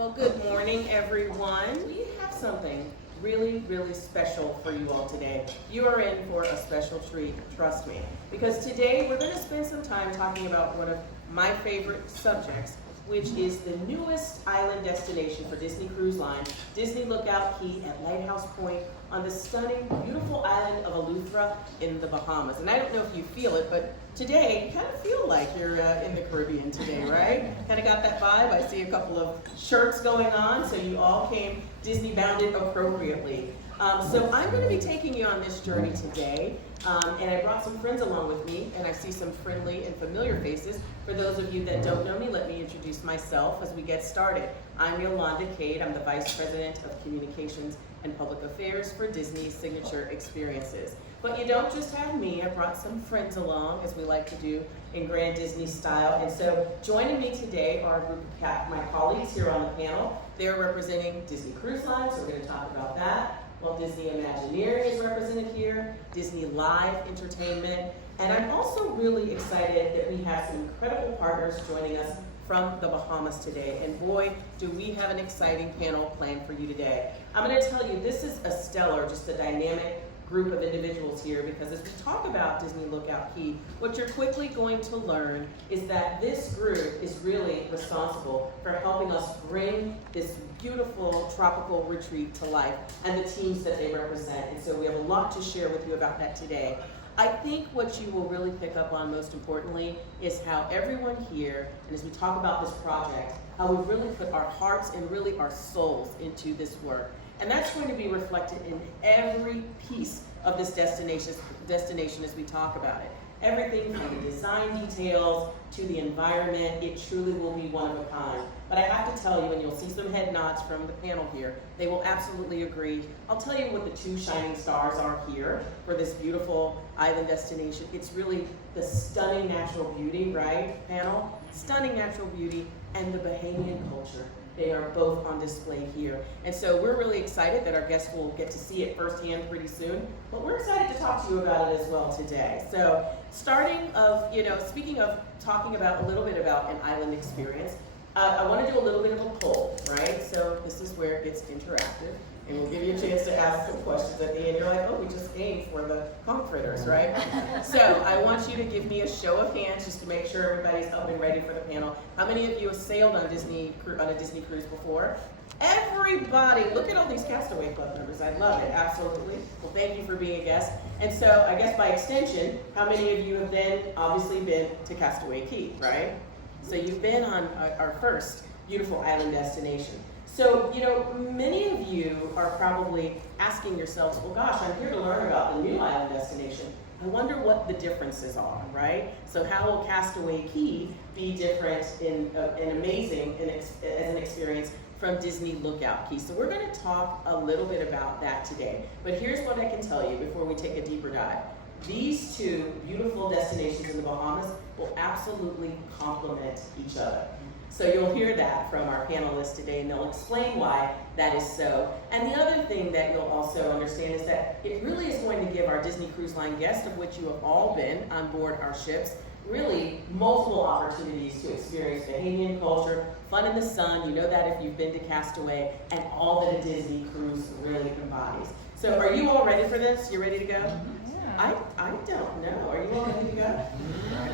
Well, good morning, everyone. We have something really, really special for you all today. You are in for a special treat, trust me. Because today we're going to spend some time talking about one of my favorite subjects, which is the newest island destination for Disney Cruise Line, Disney Lookout Cay at Lighthouse Point on the stunning, beautiful island of Eleuthera in the Bahamas. And I don't know if you feel it, but today you kind of feel like you're in the Caribbean today, right? Kind of got that vibe. I see a couple of shirts going on, so you all came Disney bounded appropriately. So I'm going to be taking you on this journey today, and I brought some friends along with me, and I see some friendly and familiar faces. For those of you that don't know me, let me introduce myself as we get started. I'm Yolanda Cade. I'm the Vice President of Communications and Public Affairs for Disney Signature Experiences. But you don't just have me, I brought some friends along, as we like to do in Grand Disney style. And so joining me today are a group of my colleagues here on the panel. They're representing Disney Cruise Line, so we're going to talk about that. Walt Disney Imagineering is represented here, Disney Live Entertainment, and I'm also really excited that we have some incredible partners joining us from the Bahamas today. And boy, do we have an exciting panel planned for you today. I'm going to tell you, this is a stellar, just a dynamic group of individuals here, because as we talk about Disney Lookout Cay, what you're quickly going to learn is that this group is really responsible for helping us bring this beautiful tropical retreat to life and the teams that they represent. And so we have a lot to share with you about that today. I think what you will really pick up on most importantly is how everyone here, and as we talk about this project, how we really put our hearts and really our souls into this work. And that's going to be reflected in every piece of this destination as we talk about it. Everything from the design details to the environment, it truly will be one of a kind. But I have to tell you, and you'll see some head nods from the panel here, they will absolutely agree. I'll tell you what the two shining stars are here for this beautiful island destination. It's really the stunning natural beauty, right, panel? Stunning natural beauty and the Bahamian culture. They are both on display here. And so we're really excited that our guests will get to see it firsthand pretty soon, but we're excited to talk to you about it as well today. So speaking of talking about a little bit about an island experience, I want to do a little bit of a poll, right? So this is where it gets interactive, and we'll give you a chance to ask some questions at the end. You're like, oh, we just aimed for the conch fritters, right? So I want you to give me a show of hands just to make sure everybody's up and ready for the panel. How many of you have sailed on a Disney cruise before? Everybody, look at all these Castaway Club members. I love it, absolutely. Well, thank you for being a guest. And so I guess by extension, how many of you have obviously been to Castaway Cay, right? So you've been on our first beautiful island destination. So, many of you are probably asking yourselves, well, gosh, I'm here to learn about the new island destination. I wonder what the differences are, right? So how will Castaway Cay be different and amazing as an experience from Disney Lookout Cay? So we're going to talk a little bit about that today. But here's what I can tell you before we take a deeper dive. These two beautiful destinations in the Bahamas will absolutely complement each other. So you'll hear that from our panelists today, and they'll explain why that is so. And the other thing that you'll also understand is that it really is going to give our Disney Cruise Line guests, of which you have all been on board our ships, really multiple opportunities to experience Bahamian culture, fun in the sun, you know that if you've been to Castaway, and all that a Disney cruise really embodies. So are you all ready for this? You ready to go? I don't know. Are you all ready to go?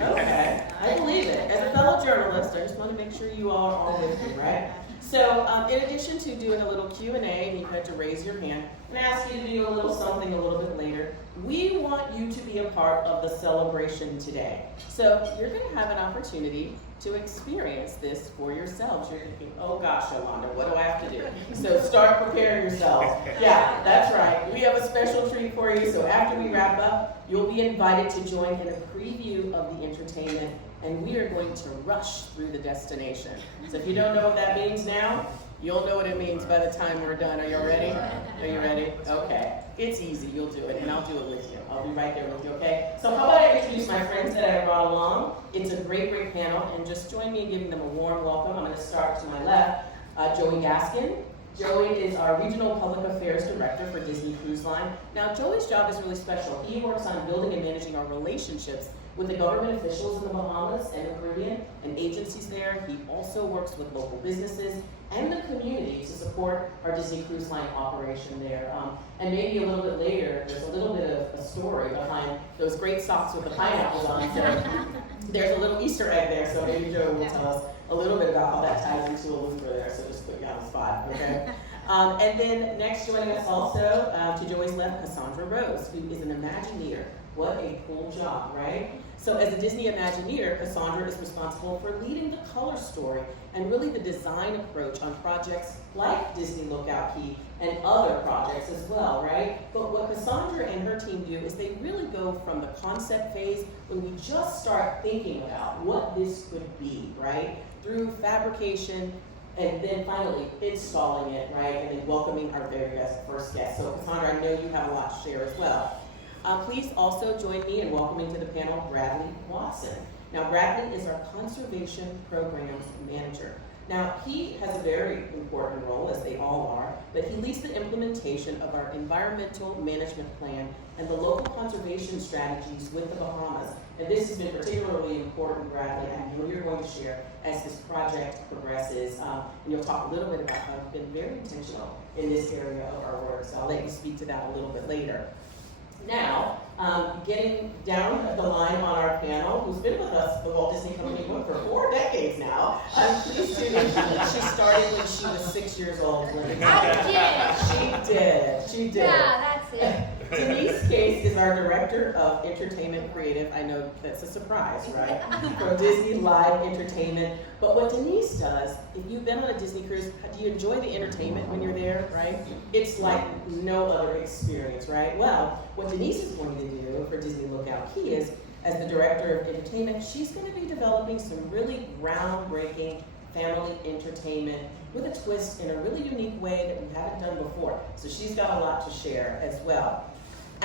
Okay, I believe it. As a fellow journalist, I just want to make sure you all are all with me, right? So in addition to doing a little Q&A, and you had to raise your hand, and ask you to do a little something a little bit later, we want you to be a part of the celebration today. So you're going to have an opportunity to experience this for yourselves. You're thinking, oh gosh, Yolanda, what do I have to do? So start preparing yourselves. Yeah, that's right. We have a special treat for you. So after we wrap up, you'll be invited to join in a preview of the entertainment, and we are going to rush through the destination. So if you don't know what that means now, you'll know what it means by the time we're done. Are you ready? Are you ready? Okay. It's easy. You'll do it, and I'll do it with you. I'll be right there with you, okay? So how about I introduce my friends that I brought along? It's a great, great panel, and just join me in giving them a warm welcome. I'm going to start to my left, Joey Gaskin. Joey is our Regional Public Affairs Director for Disney Cruise Line. Now, Joey's job is really special. He works on building and managing our relationships with the government officials in the Bahamas and the Caribbean and agencies there. He also works with local businesses and the community to support our Disney Cruise Line operation there. And maybe a little bit later, there's a little bit of a story behind those great socks with the pineapples on. So there's a little Easter egg there, so maybe Joe will tell us a little bit about how that ties into Eleuthera there, so just put you on the spot, okay? And then next joining us also, to Joey's left, Cassandra Rose, who is an Imagineer. What a cool job, right? So as a Disney Imagineer, Cassandra is responsible for leading the color story and really the design approach on projects like Disney Lookout Cay and other projects as well, right? But what Cassandra and her team do is they really go from the concept phase when we just start thinking about what this could be, right? Through fabrication, and then finally installing it, right? And then welcoming our very first guest. So Cassandra, I know you have a lot to share as well. Please also join me in welcoming to the panel Bradley Watson. Now, Bradley is our Conservation Programs Manager. Now, he has a very important role, as they all are, but he leads the implementation of our environmental management plan and the local conservation strategies with the Bahamas. And this has been particularly important, Bradley, and I know you're going to share as this project progresses. And you'll talk a little bit about how you've been very intentional in this area of our work, so I'll let you speak to that a little bit later. Now, getting down the line on our panel, who's been with us, the Walt Disney Company, for 4 decades now. I'm pleased to introduce she started when she was 6 years old. She did. Yeah, that's it. Denise Case is our Director of Entertainment Creative. I know that's a surprise, right? From Disney Live Entertainment. But what Denise does, if you've been on a Disney cruise, do you enjoy the entertainment when you're there, right? It's like no other experience, right? Well, what Denise is going to do for Disney Lookout Cay is, as the Director of Entertainment, she's going to be developing some really groundbreaking family entertainment with a twist in a really unique way that we haven't done before. So she's got a lot to share as well.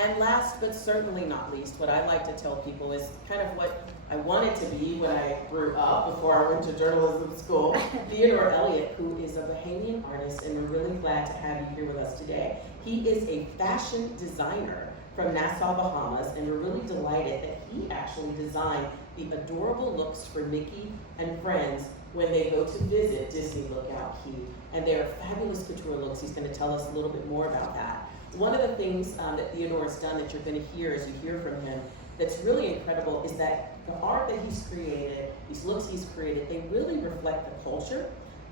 And last but certainly not least, what I like to tell people is kind of what I wanted to be when I grew up before I went to journalism school. Theodore Elliott, who is a Bahamian artist, and we're really glad to have you here with us today. He is a fashion designer from Nassau, Bahamas, and we're really delighted that he actually designed the adorable looks for Mickey and friends when they go to visit Disney Lookout Cay. And they are fabulous couture looks. He's going to tell us a little bit more about that. One of the things that Theodore has done that you're going to hear as you hear from him that's really incredible is that the art that he's created, these looks he's created, they really reflect the culture,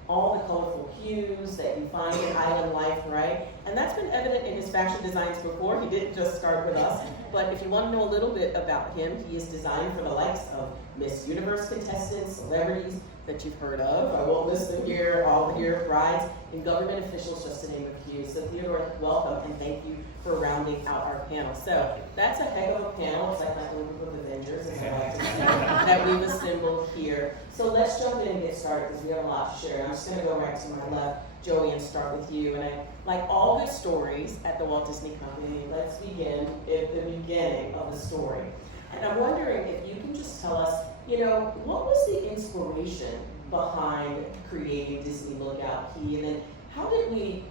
all the colorful hues that you find in island life, right? And that's been evident in his fashion designs before. He didn't just start with us. But if you want to know a little bit about him, he is designed for the likes of Miss Universe contestants, celebrities that you've heard of. I won't list them here, all here, brides, and government officials, just to name a few. So Theodore, welcome, and thank you for rounding out our panel. So that's a heck of a panel. It's like a group of Avengers, as I like to say, that we've assembled here. So let's jump in and get started, because we have a lot to share. I'm just going to go right to my left, Joey, and start with you. And like all good stories at the Walt Disney Company, let's begin at the beginning of the story. And I'm wondering if you can just tell us, what was the inspiration behind creating Disney Lookout Cay, and then how did we,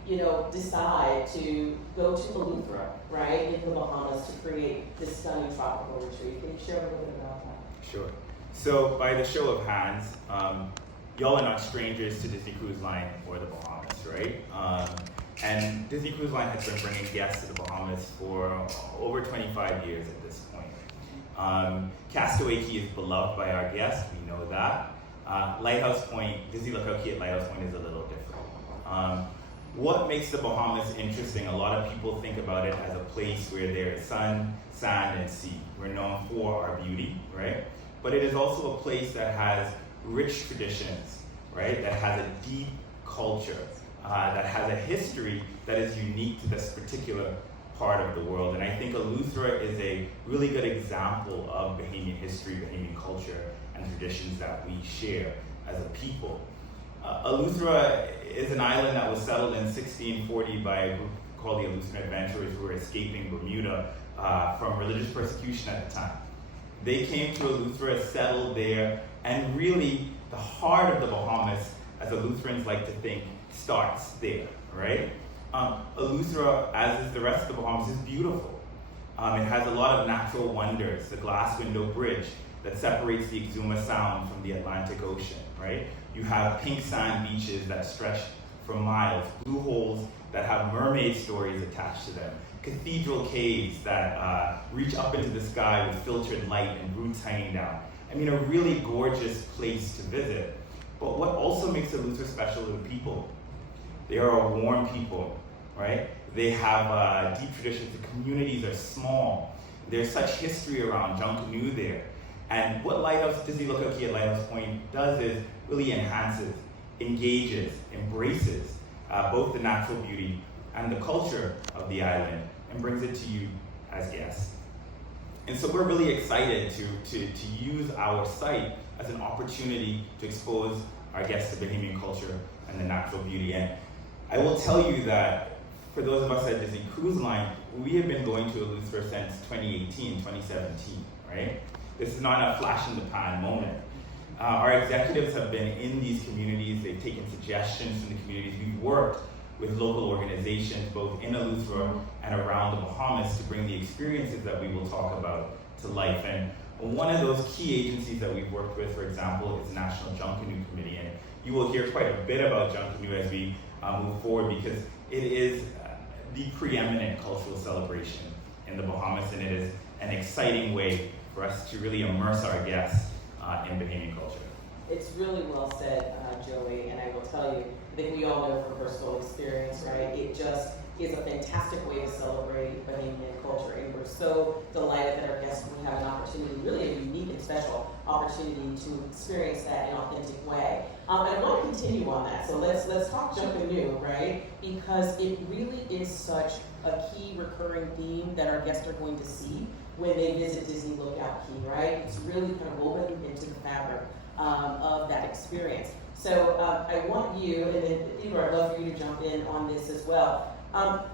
decide to go to Eleuthera, right, in the Bahamas to create this stunning tropical retreat? Can you share a little bit about that? Sure. So by the show of hands, y'all are not strangers to Disney Cruise Line or the Bahamas, right? And Disney Cruise Line has been bringing guests to the Bahamas for over 25 years at this point. Castaway Cay is beloved by our guests, we know that. Lighthouse Point, Disney Lookout Cay at Lighthouse Point is a little different. What makes the Bahamas interesting? A lot of people think about it as a place where there is sun, sand, and sea. We're known for our beauty, right? But it is also a place that has rich traditions, right? That has a deep culture, that has a history that is unique to this particular part of the world. And I think Eleuthera is a really good example of Bahamian history, Bahamian culture, and traditions that we share as a people. Eleuthera is an island that was settled in 1640 by a group called the Eleutheran Adventurers, who were escaping Bermuda from religious persecution at the time. They came to Eleuthera, settled there, and really the heart of the Bahamas, as Eleutherans like to think, starts there, right? Eleuthera, as is the rest of the Bahamas, is beautiful. It has a lot of natural wonders. The glass window bridge that separates the Exuma Sound from the Atlantic Ocean, right? You have pink sand beaches that stretch for miles, blue holes that have mermaid stories attached to them, cathedral caves that reach up into the sky with filtered light and roots hanging down. I mean, a really gorgeous place to visit. But what also makes Eleuthera special are the people. They are a warm people, right? They have deep traditions. The communities are small. There's such history around Junkanoo there. And what Lighthouse, Disney Lookout Cay at Lighthouse Point does is really enhances, engages, embraces both the natural beauty and the culture of the island and brings it to you as guests. And so we're really excited to use our site as an opportunity to expose our guests to Bahamian culture and the natural beauty. And I will tell you that for those of us at Disney Cruise Line, we have been going to Eleuthera since 2018, 2017, right? This is not a flash in the pan moment. Our executives have been in these communities. They've taken suggestions from the communities. We've worked with local organizations, both in Eleuthera and around the Bahamas, to bring the experiences that we will talk about to life. And one of those key agencies that we've worked with, for example, is the National Junkanoo Committee. And you will hear quite a bit about Junkanoo as we move forward, because it is the preeminent cultural celebration in the Bahamas, and it is an exciting way for us to really immerse our guests in Bahamian culture. It's really well said, Joey, and I will tell you, I think we all know from personal experience, right? It just is a fantastic way to celebrate Bahamian culture, and we're so delighted that our guests will have an opportunity, really a unique and special opportunity to experience that in an authentic way. And I want to continue on that, so let's talk Junkanoo, right? Because it really is such a key recurring theme that our guests are going to see when they visit Disney Lookout Cay, right? It's really kind of woven into the fabric of that experience. So I want you, and then Theodore, I'd love for you to jump in on this as well.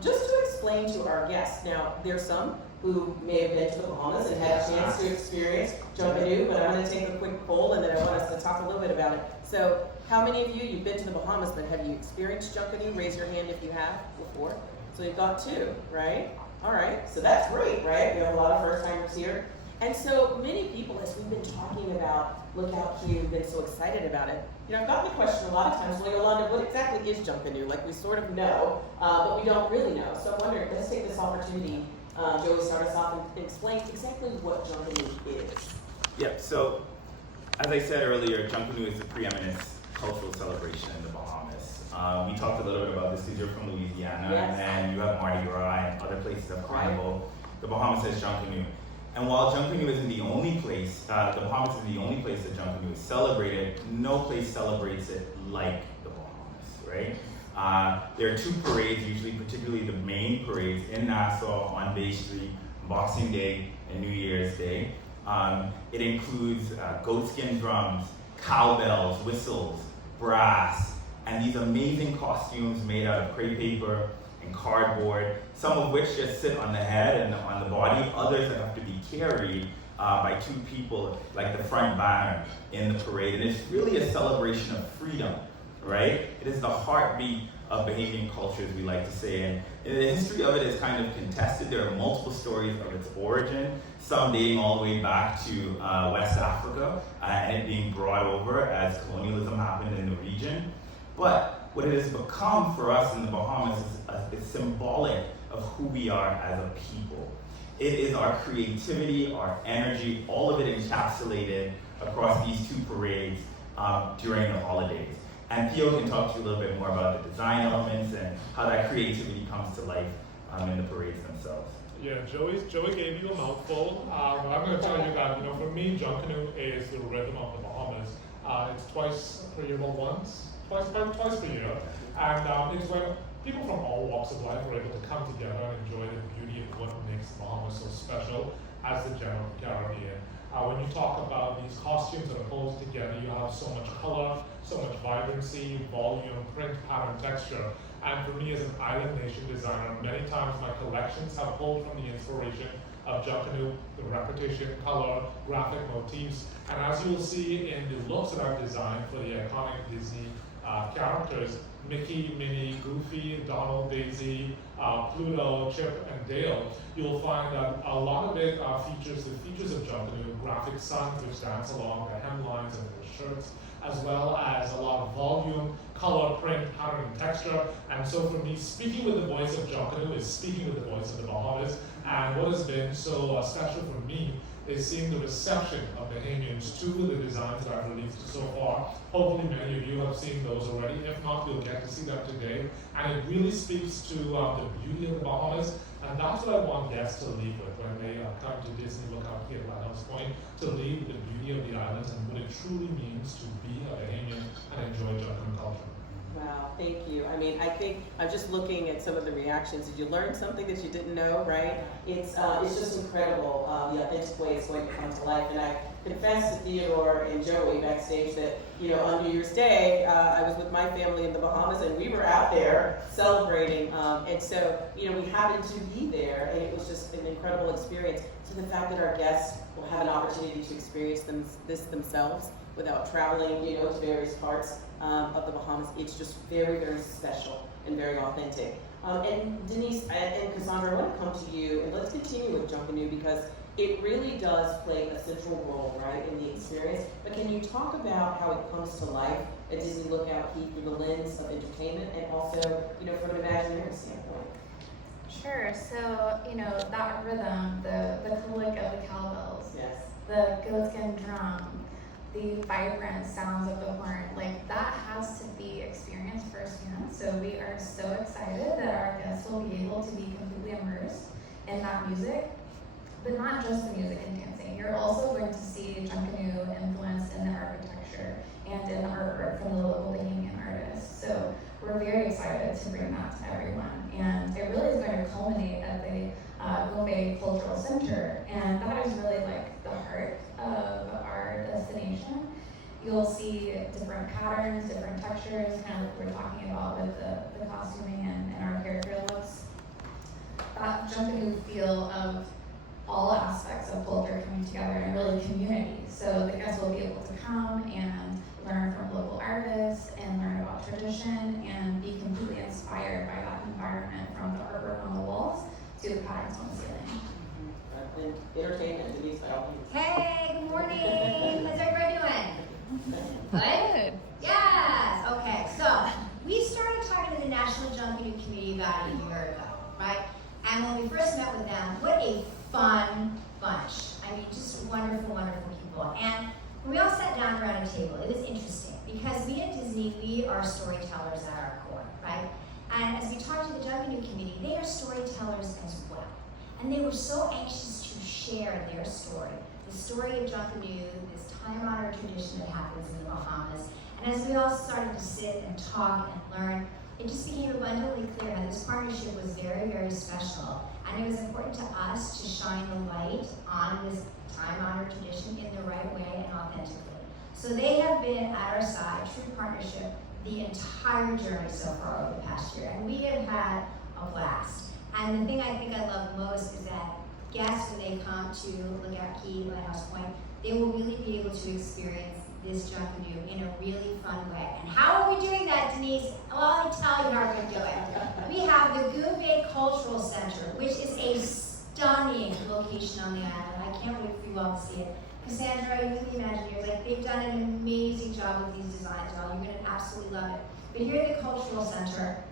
Just to explain to our guests, now there's some who may have been to the Bahamas and had a chance to experience Junkanoo, but I'm going to take a quick poll and then I want us to talk a little bit about it. So how many of you, you've been to the Bahamas, but have you experienced Junkanoo? Raise your hand if you have before. So you've got two, right? All right, so that's great, right? We have a lot of first timers here. And so many people, as we've been talking about Lookout Cay, we've been so excited about it. You know, I've gotten the question a lot of times, well, Yolanda, what exactly is Junkanoo? Like, we sort of know, but we don't really know. So I'm wondering, let's take this opportunity, Joey, start us off and explain exactly what Junkanoo is. Yeah, so as I said earlier, Junkanoo is the preeminent cultural celebration in the Bahamas. We talked a little bit about this because you're from Louisiana, yes, and you have Mardi Gras and other places of Carnival. The Bahamas has Junkanoo. And while Junkanoo isn't the only place, the Bahamas is the only place that Junkanoo is celebrated, no place celebrates it like the Bahamas, right? There are two parades, usually particularly the main parades in Nassau on Bay Street, Boxing Day and New Year's Day. It includes goatskin drums, cowbells, whistles, brass, and these amazing costumes made out of crepe paper and cardboard, some of which just sit on the head and on the body, others that have to be carried by two people, like the front banner in the parade. And it's really a celebration of freedom, right? It is the heartbeat of Bahamian culture, as we like to say. And the history of it is kind of contested. There are multiple stories of its origin, some dating all the way back to West Africa, and it being brought over as colonialism happened in the region. But what it has become for us in the Bahamas is symbolic of who we are as a people. It is our creativity, our energy, all of it encapsulated across these two parades during the holidays. And Theo can talk to you a little bit more about the design elements and how that creativity comes to life in the parades themselves. Yeah, Joey gave you a mouthful. I'm going to tell you that, for me, Junkanoo is the rhythm of the Bahamas. It's twice per year, twice per year. And it's when people from all walks of life are able to come together and enjoy the beauty of what makes the Bahamas so special as the gem of the Caribbean. When you talk about these costumes that are pulled together, you have so much color, so much vibrancy, volume, print, pattern, texture. And for me as an island nation designer, many times my collections have pulled from the inspiration of Junkanoo, the repetition, color, graphic motifs. And as you will see in the looks that I've designed for the iconic Disney characters, Mickey, Minnie, Goofy, Donald, Daisy, Pluto, Chip, and Dale, you'll find that a lot of it features the features of Junkanoo, graphic suns which dance along the hemlines of their shirts, as well as a lot of volume, color, print, pattern, and texture. And so for me, speaking with the voice of Junkanoo is speaking with the voice of the Bahamas. And what has been so special for me is seeing the reception of Bahamians to the designs that I've released so far. Hopefully many of you have seen those already. If not, you'll get to see them today. And it really speaks to the beauty of the Bahamas. And that's what I want guests to leave with when they come to Disney Lookout Cay at Lighthouse Point, to leave with the beauty of the islands and what it truly means to be a Bahamian and enjoy Junkanoo culture. Wow, thank you. I mean, I think I'm just looking at some of the reactions. Did you learn something that you didn't know, right? It's just incredible, the authentic way it's going to come to life. And I confessed to Theodore and Joey backstage that, on New Year's Day, I was with my family in the Bahamas and we were out there celebrating. And so, we happened to be there and it was just an incredible experience. So the fact that our guests will have an opportunity to experience this themselves without traveling, to various parts of the Bahamas, it's just very, very special and very authentic. And Denise and Cassandra, I want to come to you, and let's continue with Junkanoo because it really does play a central role, right, in the experience. But can you talk about how it comes to life at Disney Lookout Cay through the lens of entertainment and also, from an Imagineering standpoint? Sure. So, that rhythm, the click of the cowbells, Yes. the goatskin drum, the vibrant sounds of the horn, that has to be experienced firsthand. So we are so excited that our guests will be able to be completely immersed in that music, but not just the music and dancing. You're also going to see Junkanoo influenced in the architecture and in the artwork from the local Bahamian artists. So we're very excited to bring that to everyone. And it really is going to culminate at the Gombe Cultural Center. And that is really the heart of our destination. You'll see different patterns, different textures, kind of like we're talking about with the costuming and our character looks. That Junkanoo feel of all aspects of culture coming together and really community. So the guests will be able to come and learn from local artists and learn about tradition and be completely inspired by that environment, from the artwork on the walls to the patterns on the ceiling. And entertainment, Denise, by all means. Hey, good morning. How's everybody doing? Good? Yes. Okay. So we started talking to the National Junkanoo Committee about a year ago, right? And when we first met with them, what a fun bunch. I mean, just wonderful, wonderful people. And when we all sat down around a table, it was interesting because we at Disney, we are storytellers at our core, right? And as we talked to the Junkanoo Committee, they are storytellers as well. And they were so anxious to share their story, the story of Junkanoo, this time-honored tradition that happens in the Bahamas. And as we all started to sit and talk and learn, it just became abundantly clear that this partnership was very, very special. And it was important to us to shine the light on this time-honored tradition in the right way and authentically. So they have been at our side, true partnership, the entire journey so far over the past year. And we have had a blast. And the thing I think I love most is that guests, when they come to Lookout Cay, Lighthouse Point, they will really be able to experience this Junkanoo in a really fun way. And how are we doing that, Denise? Well, let me tell you how we're going to do it. We have the Gombe Cultural Center, which is a stunning location on the island. I can't wait for you all to see it. Cassandra, you and the Imagineers, they've done an amazing job with these designs. Well, you're going to absolutely love it. But here at the Cultural Center,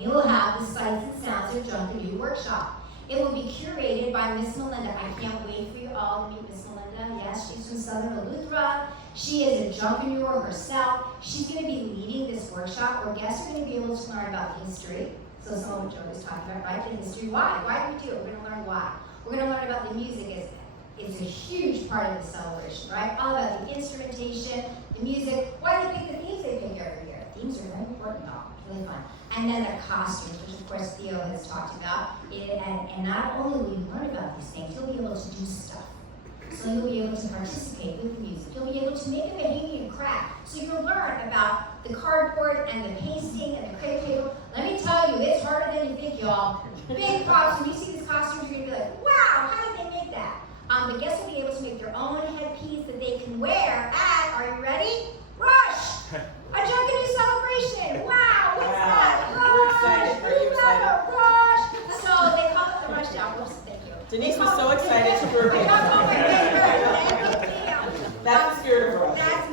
we will have the Sights and Sounds of Junkanoo workshop. It will be curated by Miss Melinda. I can't wait for you all to meet Miss Melinda. Yes, she's from Southern Eleuthera. She is a Junkanooer herself. She's going to be leading this workshop where guests are going to be able to learn about history. So some of what Joe was talking about, right? The history. Why? Why do we do it? We're going to learn why. We're going to learn about the music. It's a huge part of the celebration, right? All about the instrumentation, the music. Why do they pick the themes they pick every year? Themes are very important, though. It's really fun. And then the costumes, which of course Theo has talked about. And not only will you learn about these things, you'll be able to do stuff. So you'll be able to participate with the music. You'll be able to make a Bahamian craft. So you'll learn about the cardboard and the pasting and the crepe paper. Let me tell you, it's harder than you think, y'all. Big props. When you see these costumes, you're going to be like, wow, how did they make that? The guests will be able to make their own headpiece that they can wear at, are you ready? Rush! A Junkanoo celebration! Wow, what's that? We're excited. Are you excited? Rush! So they call it the Rush Down. Whoops, thank you. Denise was so excited she burped. That's the spirit of Rush. That's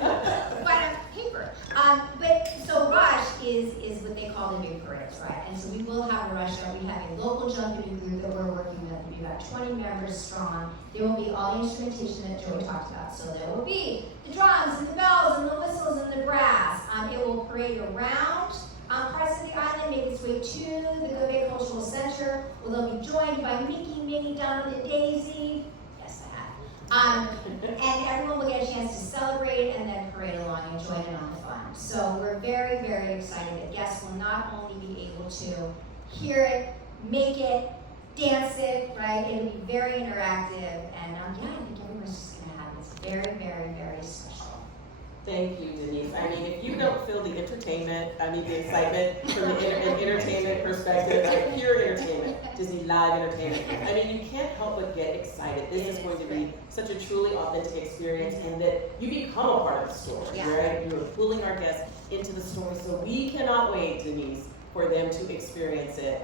quite a paper. But so Rush local Junkanoo group that we're working with. We'll be about 20 members strong. There will be all the instrumentation that Joey talked about. So there will be the drums and the bells and the whistles and the brass. It will parade around parts of the island, make its way to the Go Bay Cultural Center, where they'll be joined by Mickey, Minnie, Donald, and Daisy. Yes, I have. And everyone will get a chance to celebrate and then parade along and join in on the fun. So we're very, very excited that guests will not only be able to hear it, make it, dance it, right? It'll be very interactive, and yeah, I think everyone's just gonna have this very, very, very special. Thank you, Denise. I mean, if you don't feel the entertainment, the excitement from an entertainment perspective, like pure entertainment, Disney live entertainment, you can't help but get excited. This is going to be such a truly authentic experience, and that you become a part of the story, right? You are pulling our guests into the story, so we cannot wait, Denise, for them to experience it.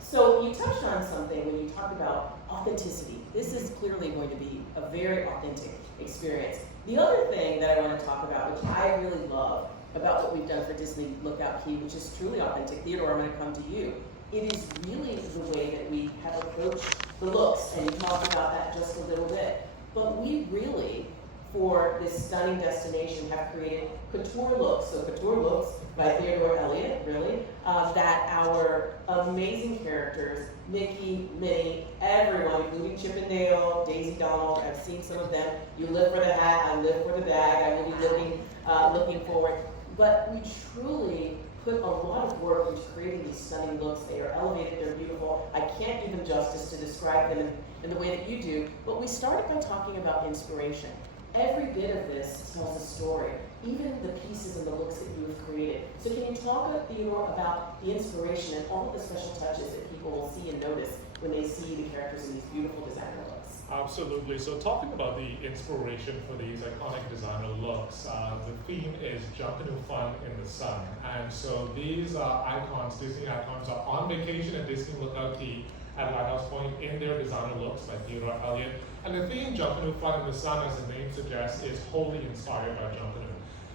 So you touched on something when you talked about authenticity. This is clearly going to be a very authentic experience. The other thing that I want to talk about, which I really love about what we've done for Disney Lookout Cay, which is truly authentic. Theodore, I'm going to come to you. It is really the way that we have approached the looks, and you talked about that just a little bit. But we really, for this stunning destination, have created couture looks. So couture looks by Theodore Elliott, really, that our amazing characters, Mickey, Minnie, everyone, including Chip and Dale, Daisy, Donald, I've seen some of them. You live for the hat, I live for the bag, I will be looking forward. But we truly put a lot of work into creating these stunning looks. They are elevated, they're beautiful. I can't do them justice to describe them in the way that you do, but we started by talking about inspiration. Every bit of this tells a story, even the pieces and the looks that you have created. So can you talk, Theodore, about the inspiration and all of the special touches that people will see and notice when they see the characters in these beautiful designer looks? Absolutely. So talking about the inspiration for these iconic designer looks, the theme is Junkanoo Fun in the Sun. And so these icons, Disney icons, are on vacation at Disney Lookout Cay at Lighthouse Point in their designer looks by Theodore Elliott. And the theme, Junkanoo Fun in the Sun, as the name suggests, is wholly inspired by Junkanoo.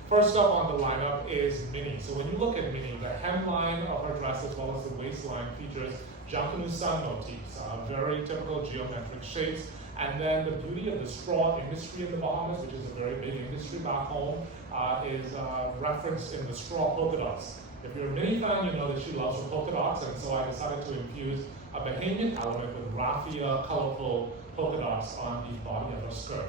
First up on the lineup is Minnie. So when you look at Minnie, the hemline of her dress as well as the waistline features Junkanoo sun motifs, very typical geometric shapes. And then the beauty of the straw industry in the Bahamas, which is a very big industry back home, is referenced in the straw polka dots. If you're a Minnie fan, you know that she loves her polka dots, and so I decided to infuse a Bahamian element with raffia, colorful polka dots on the body of her skirt.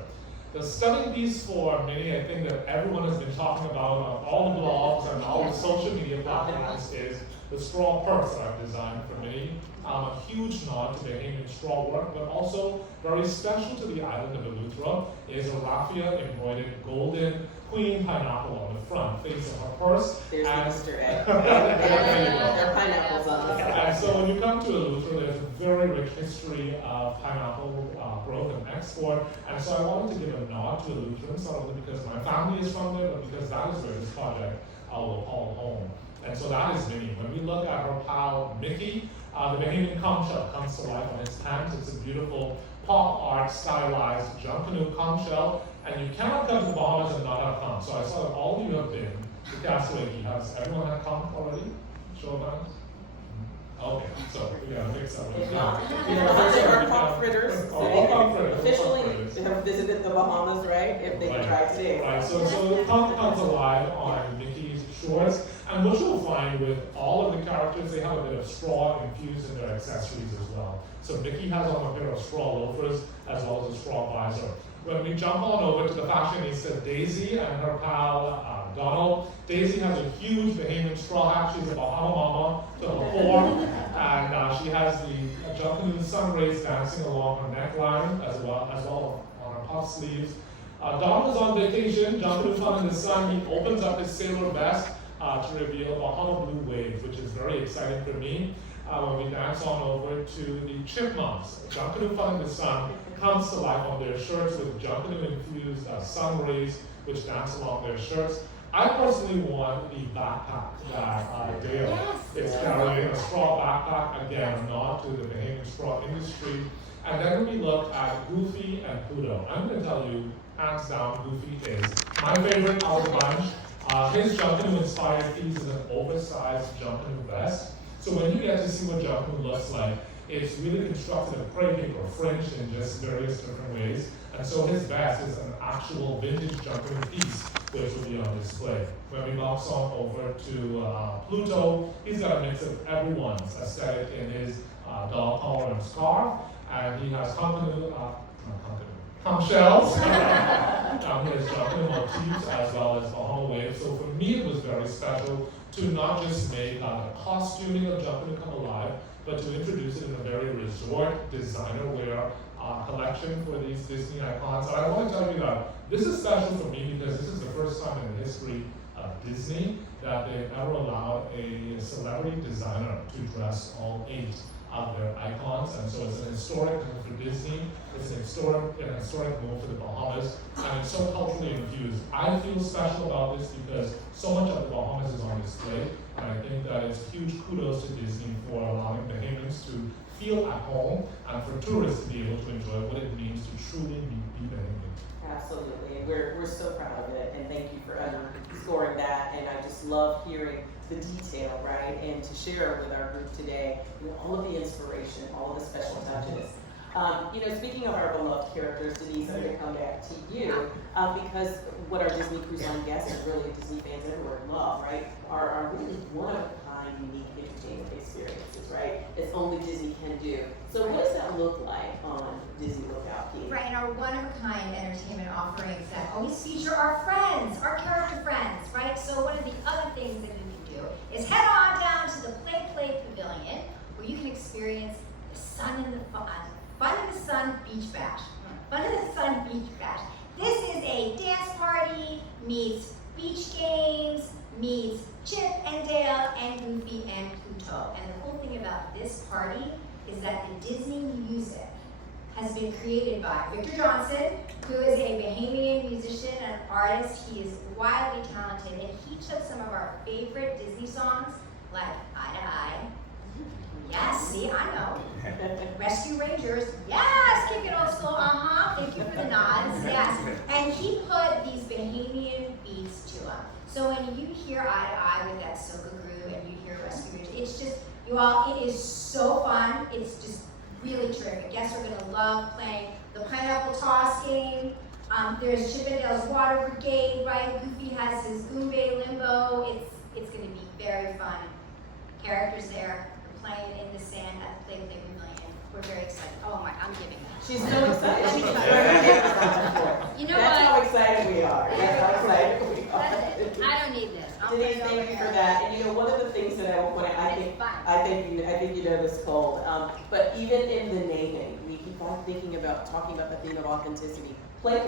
The stunning piece for Minnie, I think that everyone has been talking about on all the blogs and all the social media platforms, is the straw purse that I've designed for Minnie. A huge nod to Bahamian straw work, but also very special to the island of Eleuthera is a raffia embroidered golden queen pineapple on the front face of her purse. There's the Easter egg. There There are pineapples on the side. And so when you come to Eleuthera, there's a very rich history of pineapple growth and export. And so I wanted to give a nod to Eleuthera, not only because my family is from there, but because that is where this project will call home. And so that is Minnie. When we look at her pal Mickey, the Bahamian conch shell comes to life on his pants. It's a beautiful pop art stylized Junkanoo conch shell, and you cannot come to the Bahamas and not have conch. So I saw that all of you have been to Castaway Cay. Has everyone had conch already? Show of hands. Okay, so we gotta fix that. If not, there are pop fritters. So they can officially have visited the Bahamas, right? If they can try today. Right, so conch comes alive on Mickey's shorts. And what you'll find with all of the characters, they have a bit of straw infused in their accessories as well. So Mickey has on a pair of straw loafers as well as a straw visor. When we jump on over to the fashionista Daisy and her pal Donald, Daisy has a huge Bahamian straw hat. She's a Bahama mama to the fore, and she has the Junkanoo sun rays dancing along her neckline as well on her puff sleeves. Donald's on vacation, Junkanoo fun in the sun. He opens up his sailor vest to reveal Bahama blue waves, which is very exciting for me. When we dance on over to the chipmunks, Junkanoo Fun in the Sun comes to life on their shirts with Junkanoo infused sun rays, which dance along their shirts. I personally want the backpack that Dale is carrying, a straw backpack, again, a nod to the Bahamian straw industry. And then when we look at Goofy and Pluto, I'm going to tell you, hands down, Goofy is my favorite out of the bunch. His Junkanoo inspired piece is an oversized Junkanoo vest. So when you get to see what Junkanoo looks like, it's really constructed of crayfish or French in just various different ways. And so his vest is an actual vintage Junkanoo piece, which will be on display. When we bounce on over to Pluto, he's got a mix of everyone's aesthetic in his dog collar and scarf. And he has conch shells. He has Junkanoo motifs as well as Bahama waves. So for me, it was very special to not just make a costuming of Junkanoo come alive, but to introduce it in a very resort designer wear collection for these Disney icons. And I want to tell you that this is special for me because this is the first time in the history of Disney that they've ever allowed a celebrity designer to dress all 8 of their icons. And so it's an historic move for Disney, it's an historic move for the Bahamas, and it's so culturally infused. I feel special about this because so much of the Bahamas is on display, and I think that it's huge kudos to Disney for allowing Bahamians to feel at home and for tourists to be able to enjoy what it means to truly be Bahamian. Absolutely, and we're so proud of it, and thank you for underscoring that. And I just love hearing the detail, right? And to share with our group today, all of the inspiration, all of the special touches. Speaking of our beloved characters, Denise, I'm going to come back to you because what our Disney Cruise Line guests and really Disney fans everywhere love, right, are really one-of-a-kind, unique entertainment experiences, right? It's only Disney can do. So what does that look like on Disney Lookout Cay? Right, and our one-of-a-kind entertainment offerings that always feature our friends, our character friends, right? So one of the other things that we can do is head on down to the Play Pavilion where you can experience the Fun in the Sun Beach Bash. Fun in the Sun Beach Bash. This is a dance party meets beach games, meets Chip and Dale and Goofy and Pluto. And the cool thing about this party is that the Disney music has been created by Victor Johnson, who is a Bahamian musician and artist. He is wildly talented, and he took some of our favorite Disney songs, like Eye to Eye. Yes, see, I know. Rescue Rangers, yes, Kick It Old School, thank you for the nods, yes. And he put these Bahamian beats to them. So when you hear Eye to Eye with that soca groove and you hear Rescue Rangers, it's just, you all, it is so fun. It's just really terrific. Guests are gonna love playing the pineapple toss game. There's Chip and Dale's Water Brigade, right? Goofy has his Goombay Limbo. It's gonna be very fun. Characters there. Playing in the sand at the Play Pavilion. We're very excited. Oh my, I'm giving that. She's so excited. She's You know That's what? how excited we are. That's how excited we are. I don't need this. I'll put Denise, it over thank you here. for that. And one of the things that I will point out, I think you know this, Cole. But even in the naming, we keep on talking about the theme of authenticity. Play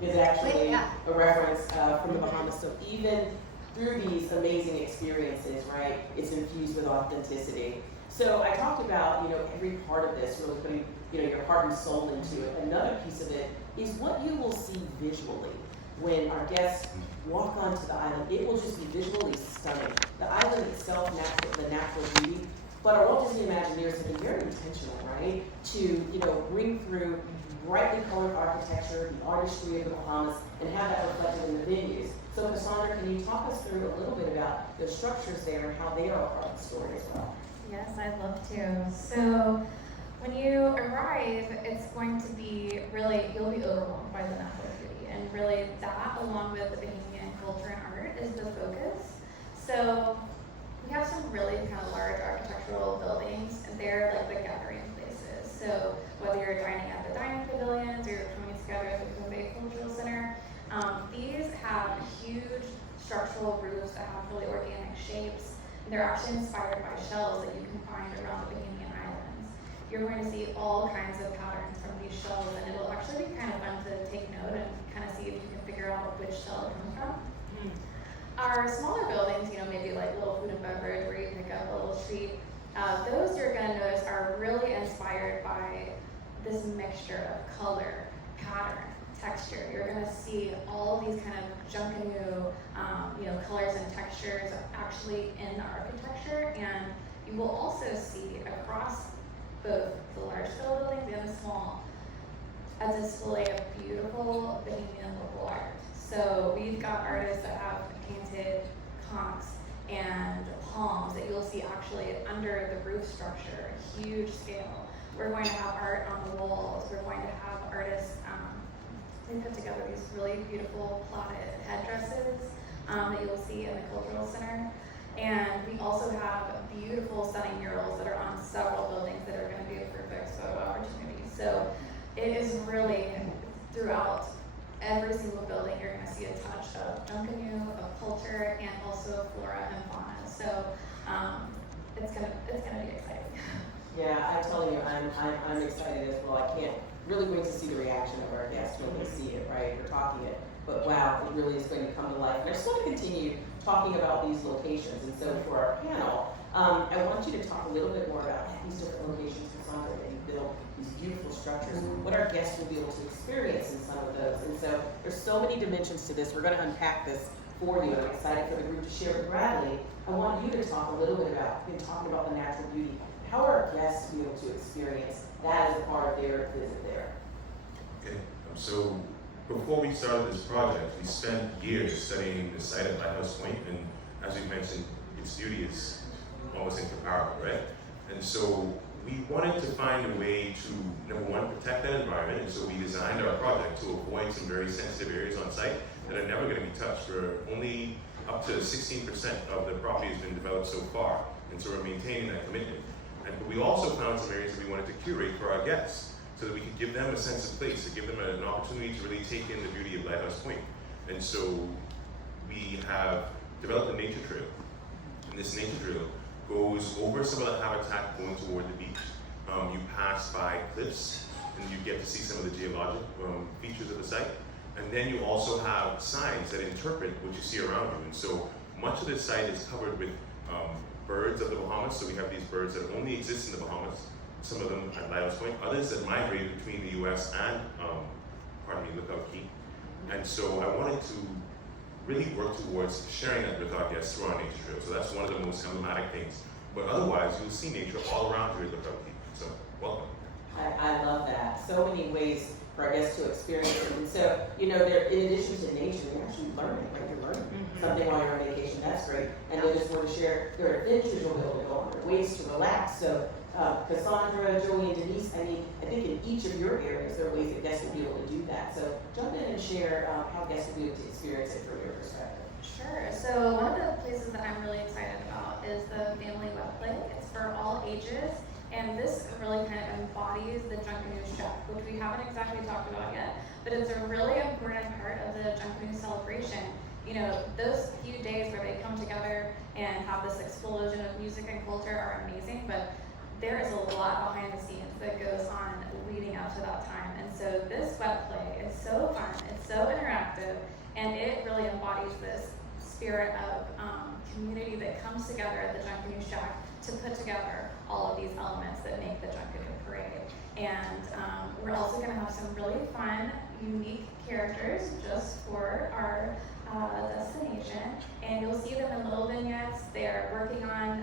is actually a reference from the Bahamas. So even through these amazing experiences, right, it's infused with authenticity. So I talked about, every part of this, really putting, your heart and soul into it. Another piece of it is what you will see visually when our guests walk onto the island. It will just be visually stunning. The island itself, the natural beauty, but our Walt Disney Imagineers have been very intentional, right, to bring through brightly colored architecture, the artistry of the Bahamas, and have that reflected in the venues. So Cassandra, can you talk us through a little bit about the structures there and how they are a part of the story as well? Yes, I'd love to. So when you arrive, it's going to be really, you'll be overwhelmed by the natural beauty. And really that, along with the Bahamian culture and art, is the focus. So we have some really kind of large architectural buildings, and they're like the gathering places. So whether you're dining at the dining pavilions or you're coming together at the Goombay Cultural Center, these have huge structural roofs that have really organic shapes. They're actually inspired by shells that you can find around the Bahamian Islands. You're going to see all kinds of patterns from these shells, and it'll actually be kind of fun to take note and kind of see if you can figure out which shell it comes from. Our smaller buildings, maybe like little food and beverage where you pick up a little treat, those you're going to notice are really inspired by this mixture of color, pattern, texture. You're going to see all of these kind of Junkanoo, colors and textures actually in the architecture, and you will also see across both the large scale buildings and the small a display of beautiful Bahamian local art. So we've got artists that have painted conchs and palms that you'll see actually under the roof structure, a huge scale. We're going to have art on the walls. We're going to have artists, they put together these really beautiful plotted headdresses that you'll see in the Cultural Center. And we also have beautiful stunning murals that are on several buildings that are going to be a perfect photo opportunity. So it is really throughout every single building, you're going to see a touch of Junkanoo, of culture, and also flora and fauna. So it's gonna be exciting. Yeah, I'm telling you, I'm excited as well. I can't really wait to see the reaction of our guests when they see it, right? We're talking it, but wow, it really is going to come to life. And I just want to continue talking about these locations. And so for our panel, I want you to talk a little bit more about these different locations, Cassandra, that you built these beautiful structures, what our guests will be able to experience in some of those. And so there's so many dimensions to this. We're going to unpack this for you. I'm excited for the group to share with Bradley. I want you to talk a little bit about, you've been talking about the natural beauty. How are our guests to be able to experience that as a part of their visit there? Okay, so before we started this project, we spent years studying the site at Lighthouse Point, and as you mentioned, its beauty is almost incomparable, right? And so we wanted to find a way to, number one, protect that environment, and so we designed our project to avoid some very sensitive areas on site that are never going to be touched. We're only up to 16% of the property has been developed so far, and so we're maintaining that commitment. But we also found some areas that we wanted to curate for our guests so that we could give them a sense of place, to give them an opportunity to really take in the beauty of Lighthouse Point. And so we have developed a nature trail. And this nature trail goes over some of the habitat going toward the beach. You pass by cliffs and you get to see some of the geologic features of the site. And then you also have signs that interpret what you see around you. And so much of this site is covered with birds of the Bahamas. So we have these birds that only exist in the Bahamas, some of them at Lighthouse Point, others that migrate between the US and, Lookout Cay. And so I wanted to really work towards sharing that with our guests through our nature trail. So that's one of the most emblematic things. But otherwise, you'll see nature all around here at Lookout Cay. So welcome. I love that. So many ways for our guests to experience it. And so, you know, there, in addition to nature, you're actually learning, right? You're learning something while you're on vacation. That's great. And then just want to share, there are adventures you'll be able to go on, there are ways to relax. So, Cassandra, Joey, and Denise, I think in each of your areas, there are ways that guests will be able to do that. So jump in and share how guests will be able to experience it from your perspective. Sure. So one of the places that I'm really excited about is the family web play. It's for all ages. And this really kind of embodies the Junkanoo Shack, which we haven't exactly talked about yet, but it's a really important part of the Junkanoo celebration. You know, those few days where they come together and have this explosion of music and culture are amazing, but there is a lot behind the scenes that goes on leading up to that time. And so this web play is so fun, it's so interactive, and it really embodies this spirit of community that comes together at the Junkanoo Shack to put together all of these elements that make the Junkanoo Parade. And we're also going to have some really fun, unique characters just for our destination. And you'll see them in little vignettes. They're working on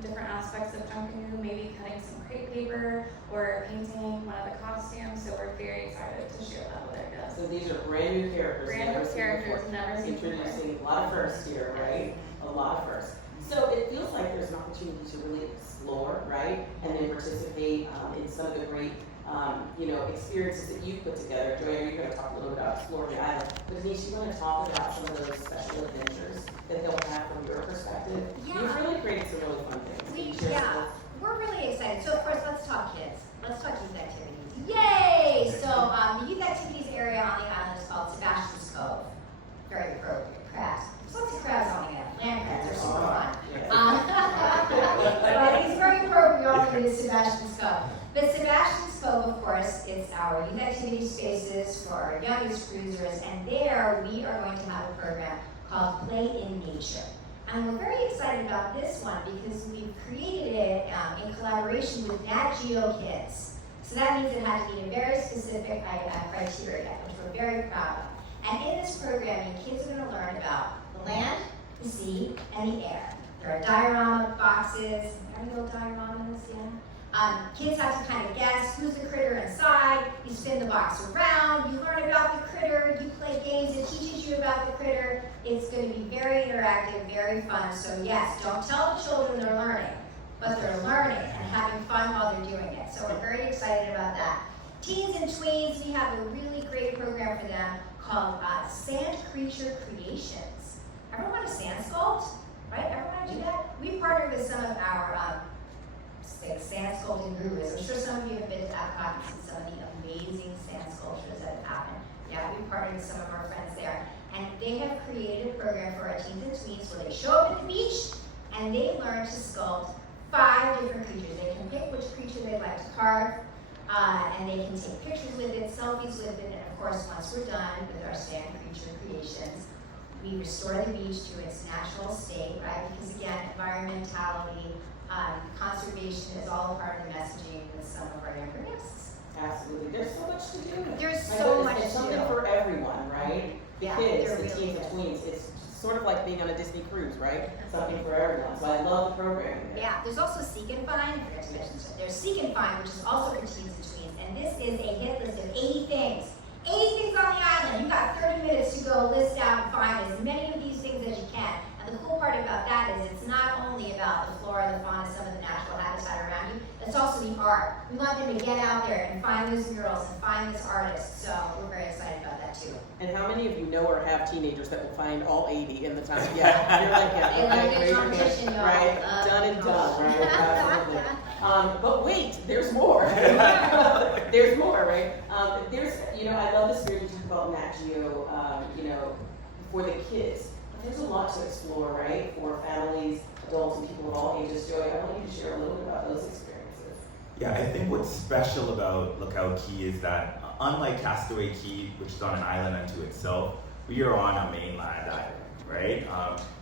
different aspects of Junkanoo, maybe cutting some crepe paper or painting one of the costumes. So we're very excited to share that with our guests. So these are brand new characters. Brand new characters, never seen before. Introducing a lot of firsts here, right? A lot of firsts. So it feels like there's an opportunity to really explore, right? And then participate in some of the great, experiences that you've put together. Joy, you're going to talk a little bit about exploring the island. But Denise, you want to talk about some of those special adventures that they'll have from your perspective? Yeah. You've really created some really fun things. We're really excited. So first, let's talk kids. Let's talk youth activities. Yay! So the youth activities area on the island is called Sebastian's Cove. Very appropriate. Crabs. There's lots of crabs on the island. Land crabs are super fun. But it's very appropriate on the Sebastian's Cove. But Sebastian's Cove, of course, is our youth activity spaces for our youngest cruisers, and there we are going to have a program called Play in Nature. And we're very excited about this one because we've created it in collaboration with Nat Geo Kids. So that means it had to meet a very specific criteria, which we're very proud of. And in this program, kids are going to learn about the land, the sea, and the air. There are diorama boxes. Are you little dioramas? Yeah. Kids have to kind of guess who's the critter inside. You spin the box around. You learn about the critter. You play games that teaches you about the critter. It's going to be very interactive. interactive, very fun. So yes, don't tell the children they're learning, but they're learning and having fun while they're doing it. So we're very excited about that. Teens and tweens, we have a really great program for them called Sand Creature Creations. Everyone want to sand sculpt? Right? Everyone want to do that? We partnered with some of our sand sculpting gurus. I'm sure some of you have been to Epcot and seen some of the amazing sand sculptures that have happened. Yeah, we partnered with some of our friends there. And they have created a program for our teens and tweens where they show up at the beach and they learn to sculpt 5 different creatures. They can pick which creature they'd like to carve, and they can take pictures with it, selfies with it, and of course, once we're done with our sand creature creations, we restore the beach to its natural state, right? Because again, environmentality, conservation is all a part of the messaging with some of our younger guests. Absolutely. There's so much to do. There's I so know much it's to something do. for everyone, right? The Yeah, kids, there the really teens, the is. tweens. It's sort of like being on a Disney cruise, right? Something for everyone. So I love the program. Yeah, there's also Seek and Find. I forgot to mention this. There's Seek and Find, which is also for teens and tweens, and this is a hit list of 80 things. 80 things on the island. You got 30 minutes to go list out and find as many of these things as you can. And the cool part about that is it's not only about the flora, the fauna, some of the natural habitat around you, it's also the art. We want them to get out there and find those murals and find this artist. So we're very excited about that too. And how many of you know or have teenagers that will find all 80 in the time? Yeah, you're like, yeah, They love okay, good raise your hand. competition, y'all. Right, Love done and good done, right? competition. Absolutely. But wait, there's more. There's more, right? There's, I love the spirit you talk about Nat Geo, for the kids. But there's a lot to explore, right? For families, adults, and people of all ages. Joey, I want you to share a little bit about those experiences. Yeah, I think what's special about Lookout Cay is that unlike Castaway Cay, which is on an island unto itself, we are on a mainland island, right?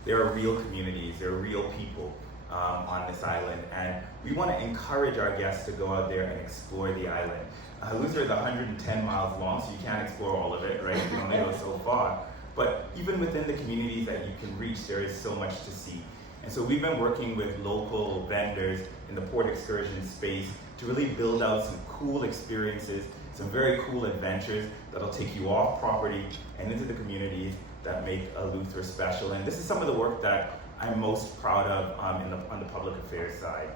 There are real communities, there are real people on this island, and we want to encourage our guests to go out there and explore the island. Luther is 110 miles long, so you can't explore all of it, right? You can only go so far. But even within the communities that you can reach, there is so much to see. And so we've been working with local vendors in the port excursion space to really build out some cool experiences, some very cool adventures that'll take you off property and into the communities that make Luther special. And this is some of the work that I'm most proud of on the public affairs side.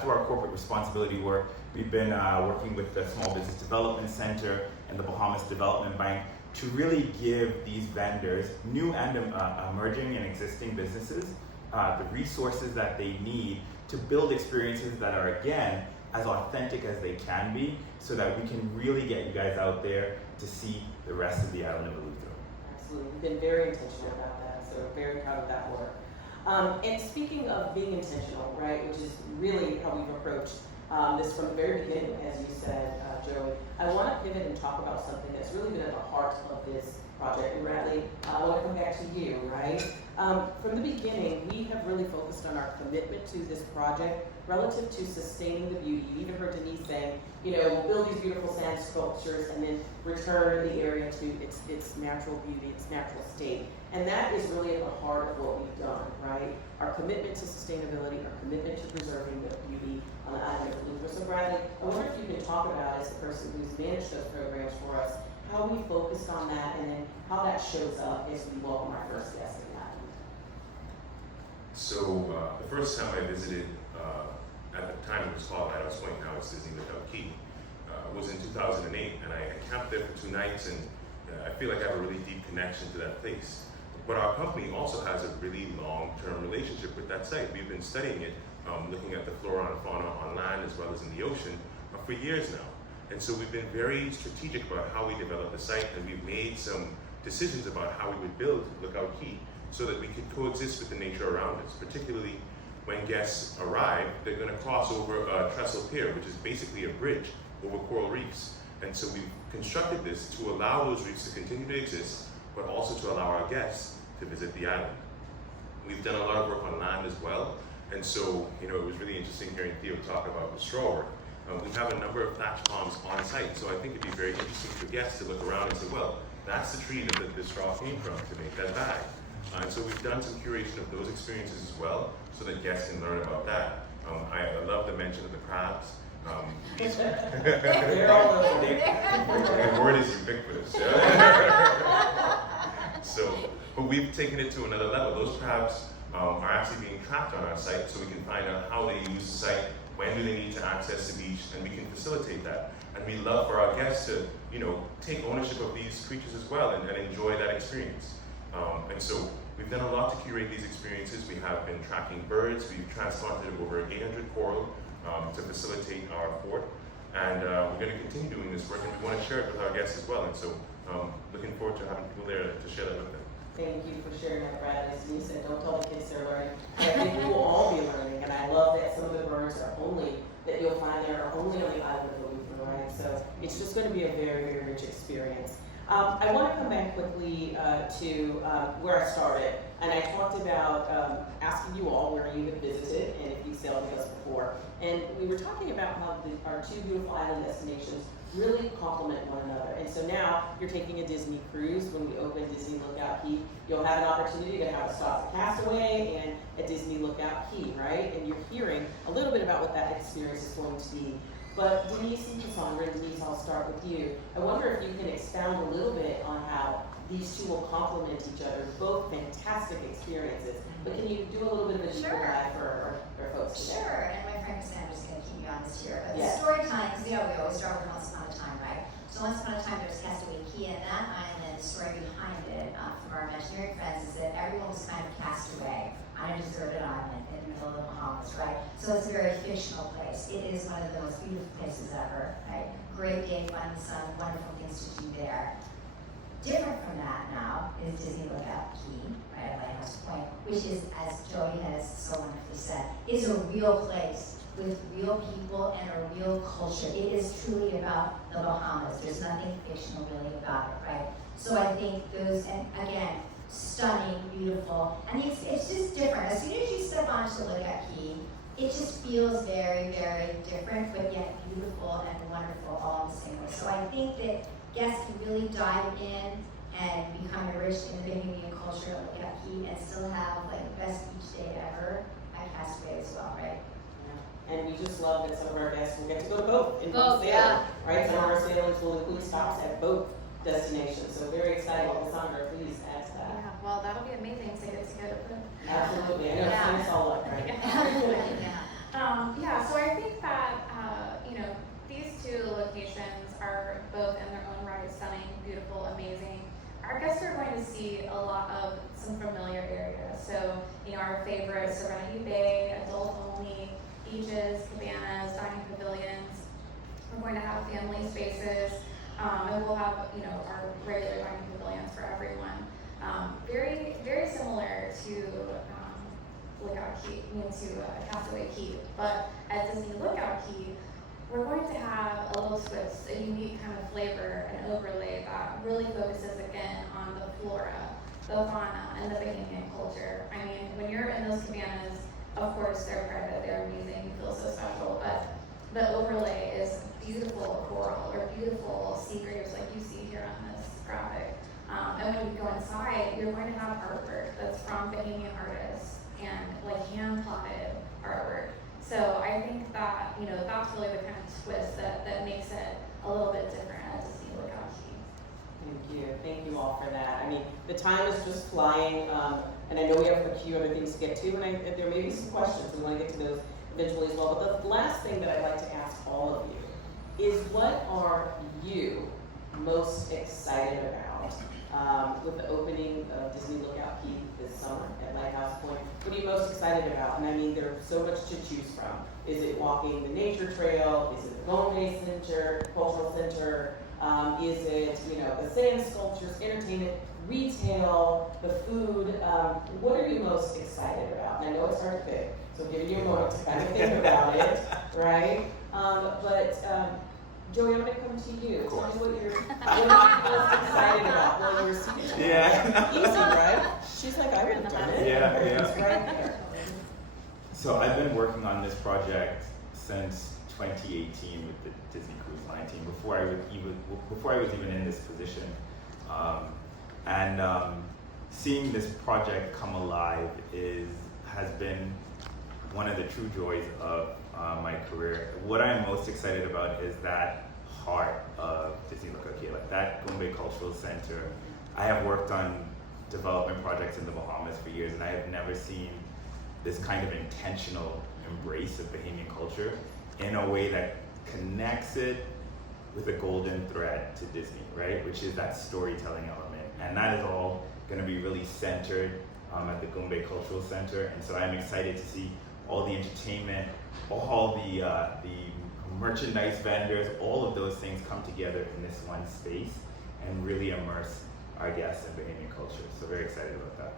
Through our corporate responsibility work, we've been working with the Small Business Development Center and the Bahamas Development Bank to really give these vendors, new and emerging and existing businesses, the resources that they need to build experiences that are, again, as authentic as they can be, so that we can really get you guys out there to see the rest of the island of Luther. Absolutely. We've been very intentional about that, so we're very proud of that work. And speaking of being intentional, right, which is really how we've approached this from the very beginning, as you said, Joey, I want to pivot and talk about something that's really been at the heart of this project. And Bradley, I want to come back to you, right? From the beginning, we have really focused on our commitment to this project relative to sustaining the beauty. You even heard Denise saying, we'll build these beautiful sand sculptures and then return the area to its natural beauty, its natural state. And that is really at the heart of what we've done, right? Our commitment to sustainability, our commitment to preserving the beauty on the island of Luther. So Bradley, I wonder if you can talk about, as the person who's managed those programs for us, how we focused on that and then how that shows up as we welcome our first guest in the island. So the first time I visited, at the time it was called Lighthouse Point, now it's Disney Lookout Cay, was in 2008, and I camped there for 2 nights, and I feel like I have a really deep connection to that place. But our company also has a really long-term relationship with that site. We've been studying it, looking at the flora and fauna on land as well as in the ocean for years now. And so we've been very strategic about how we develop the site, and we've made some decisions about how we would build Lookout Cay so that we could coexist with the nature around us. Particularly when guests arrive, they're going to cross over a trestle pier, which is basically a bridge over coral reefs. And so we've constructed this to allow those reefs to continue to exist, but also to allow our guests to visit the island. We've done a lot of work on land as well, and so it was really interesting hearing Theo talk about the straw work. We have a number of thatch palms on site, so I think it'd be very interesting for guests to look around and say, well, that's the tree that the straw came from to make that bag. And so we've done some curation of those experiences as well, so that guests can learn about that. I love the mention of the crabs. They're all over there. The word is ubiquitous. So But we've taken it to another level. Those crabs are actually being trapped on our site, so we can find out how they use the site, when do they need to access the beach, and we can facilitate that. And we love for our guests to, take ownership of these creatures as well and enjoy that experience. And so we've done a lot to curate these experiences. We have been tracking birds. We've transplanted over 800 coral to facilitate our port. And we're going to continue doing this work, and we want to share it with our guests as well. And so looking forward to having people there to share that with them. Thank you for sharing that, Brad. As you said, don't tell the kids they're learning. I think we will all be learning, and I love that some of the birds that you'll find there are only on the island of Louisville, right? So it's just going to be a very, very rich experience. I want to come back quickly to where I started, and I talked about asking you all where you had visited and if you sailed with us before. And we were talking about how our two beautiful island destinations really complement one another. And so now you're taking a Disney cruise. When we open Disney Lookout Cay, you'll have an opportunity to have a stop at Castaway and at Disney Lookout Cay, right? And you're hearing a little bit about what that experience is going to be. But Denise and Cassandra, Denise, I'll start with you. I wonder if you can expound a little bit on how these two will complement each other, both fantastic experiences. But can you do a little bit of a deeper dive for our folks today? Sure, and my friend Cassandra's going to keep me honest here. But Yeah. the story time, because we always start with Once Upon a Time, right? So Once Upon a Time, there's Castaway Cay, and that island, the story behind it, from our Imagineering friends, is that everyone was kind of cast away on a deserted island in the middle of the Bahamas, right? So it's a very fictional place. It is one of the most beautiful places ever, right? Great day, fun, sun, wonderful things to do there. Different from that now is Disney Lookout Cay, right, at Lighthouse Point, which is, as Joey has so wonderfully said, is a real place with real people and a real culture. It is truly about the Bahamas. There's nothing fictional really about it, right? So I think those, and again, stunning, beautiful, and it's just different. As soon as you step onto Lookout Cay, it just feels very, very different, but yet beautiful and wonderful all in the same way. So I think that guests can really dive in and become enriched in the Bahamian culture of Lookout Cay and still have like the best beach day ever at Castaway as well, right? Yeah. And we just love that some of our guests will get to go to both in one Both, sailing, yeah. right? Some of our sailings will include stops at both destinations. So very exciting. Cassandra, please add to that. Yeah, well, that'll be amazing to get to go to both. Absolutely. I know Yeah. it's all up, right? So I think that, these two locations are both in their own right stunning, beautiful, amazing. Our guests are going to see a lot of some familiar areas. So, our favorite Serenity Bay, adult only, beaches, cabanas, dining pavilions. We're going to have family spaces, and we'll have, our regular dining pavilions for everyone. Very, very similar to Lookout Cay, to Castaway Cay. But at Disney Lookout Cay, we're going to have a little twist, a unique kind of flavor and overlay that really focuses again on the flora, the fauna, and the Bahamian culture. I mean, when you're in those cabanas, of course they're private, they're amazing, you feel so special, but the overlay is beautiful coral or beautiful sea grapes like you see here on this graphic. And when you go inside, you're going to have artwork that's from Bahamian artists and like hand-plotted artwork. So I think that, that's really the kind of twist that makes it a little bit different at Disney Lookout Cay. Thank you all for that. I mean, the time is just flying, and I know we have a few other things to get to, and there may be some questions, we want to get to those eventually as well. But the last thing that I'd like to ask all of you is, what are you most excited about with the opening of Disney Lookout Cay this summer at Lighthouse Point? What are you most excited about? And I mean, there's so much to choose from. Is it walking the nature trail? Is it the Gombe Center, Cultural Center? Is it, the sand sculptures, entertainment, retail, the food? What are you most excited about? And I know it's hard to pick, so give you a moment to kind of think about it, right? Joey, I'm going to come to you. Tell me what you're most excited about. Well, you're seated. Yeah. Easy, right? She's like, I would have done it. Yeah. It's right there. So I've been working on this project since 2018 with the Disney Cruise Line team, before I was even in this position. Seeing this project come alive has been one of the true joys of my career. What I'm most excited about is that heart of Disney Lookout Cay, like that Gombe Cultural Center. I have worked on development projects in the Bahamas for years, and I have never seen this kind of intentional embrace of Bahamian culture in a way that connects it with a golden thread to Disney, right? Which is that storytelling element. And that is all gonna be really centered at the Goombay Cultural Center. And so I'm excited to see all the entertainment, all the merchandise vendors, all of those things come together in this one space and really immerse our guests in Bahamian culture. So very excited about that.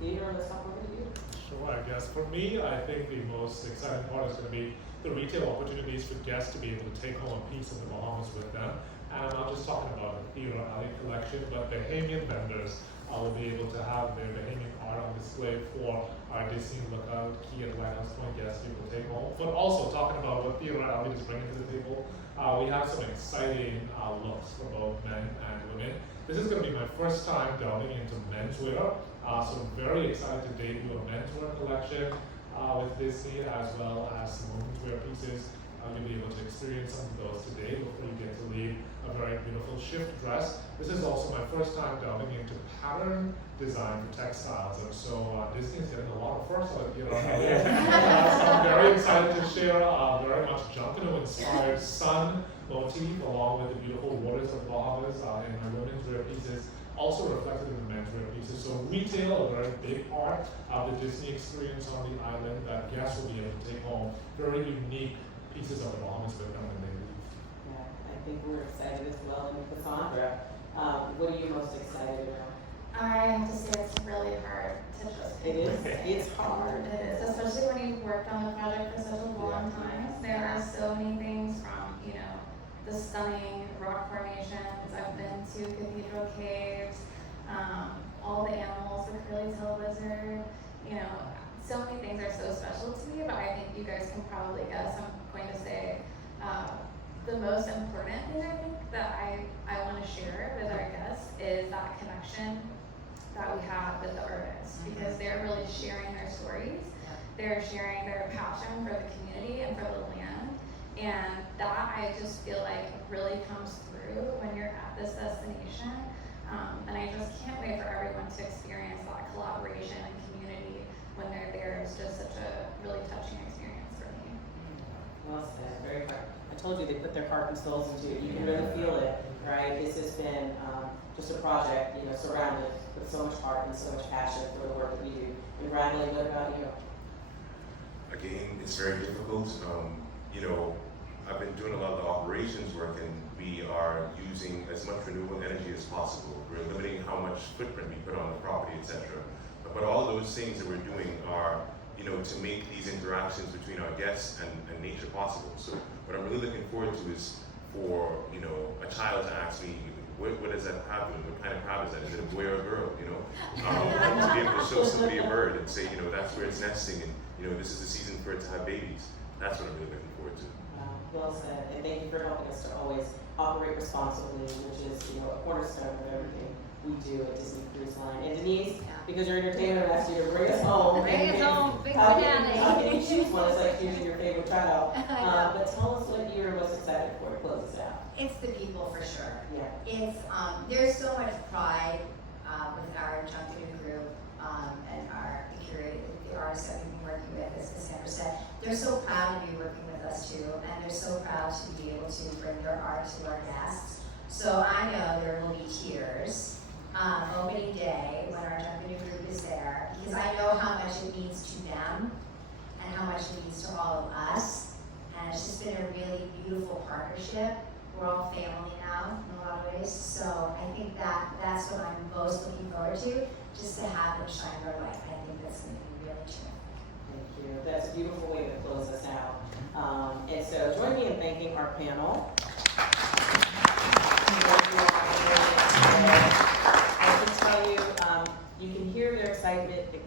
Peter, let's talk over to you. Sure, I guess for me, I think the most exciting part is going to be the retail opportunities for guests to be able to take home a piece of the Bahamas with them. And I'm not just talking about the Theater Alley collection, but Bahamian vendors will be able to have their Bahamian art on display for our Disney Lookout Cay and Lighthouse Point guests to be able to take home. But also talking about what Theater Alley is bringing to the table, we have some exciting looks for both men and women. This is going to be my first time delving into menswear, so I'm very excited to debut a menswear collection with Disney, as well as some women's wear pieces. You'll be able to experience some of those today before you get to leave a very beautiful shift dress. This is also my first time delving into pattern design for textiles, and so Disney is getting a lot of firsts out of here. So I'm very excited to share very much Junkanoo inspired sun motif along with the beautiful waters of Bahamas in my women's wear pieces, also reflected in the men's wear pieces. So retail, a very big part of the Disney experience on the island that guests will be able to take home very unique pieces of the Bahamas with them when they leave. Yeah, I think we're excited as well. And Cassandra, what are you most excited about? I have to say it's really hard to just It is. It's hard. It is, especially when you've worked on the project for such a long time. There are so many things from, the stunning rock formations. I've been to cathedral caves, all the animals, the curly-tailed lizard, so many things are so special to me, but I think you guys can probably guess. I'm going to say the most important thing I think that I want to share with our guests is that connection that we have with the artists, because they're really sharing their stories. They're sharing their passion for the community and for the land. And that I just feel like really comes through when you're at this destination. And I just can't wait for everyone to experience that collaboration and community when they're there. It's just such a really touching experience for me. Well said, very hard. I told you they put their heart and souls into it. You can really feel it, right? This has been just a project, surrounded with so much heart and so much passion for the work that we do. And Bradley, what about you? Again, it's very difficult. I've been doing a lot of the operations work, and we are using as much renewable energy as possible. We're limiting how much footprint we put on the property, etc. But all those things that we're doing are, to make these interactions between our guests and nature possible. So what I'm really looking forward to is for, a child to ask me, what is that crab doing? What kind of crab is that? Is it a boy or a girl? To be able to show somebody a bird and say, that's where it's nesting, and this is the season for it to have babies. That's what I'm really looking forward to. Well said, and thank you for helping us to always operate responsibly, which is a cornerstone of everything we do at Disney Cruise Line. And Denise, because you're entertainer last year, bring us home. Bring us home, big How finale. can you choose one? It's like choosing your favorite child. But tell us what you're most excited for to close us out. It's the people for sure. Yeah. It's there's so much pride with our Junkanoo group and the artists that we've been working with, as Cassandra said. They're so proud to be working with us too, and they're so proud to be able to bring their art to our guests. So I know there will be tears opening day when our Junkanoo group is there, because I know how much it means to them and how much it means to all of us. And it's just been a really beautiful partnership. We're all family now in a lot of ways. So I think that's what I'm most looking forward to, just to have them shine their light. I think that's going to be really true. Thank you. That's a beautiful way to close us out. And so join me in thanking our panel. I can tell you, you can hear their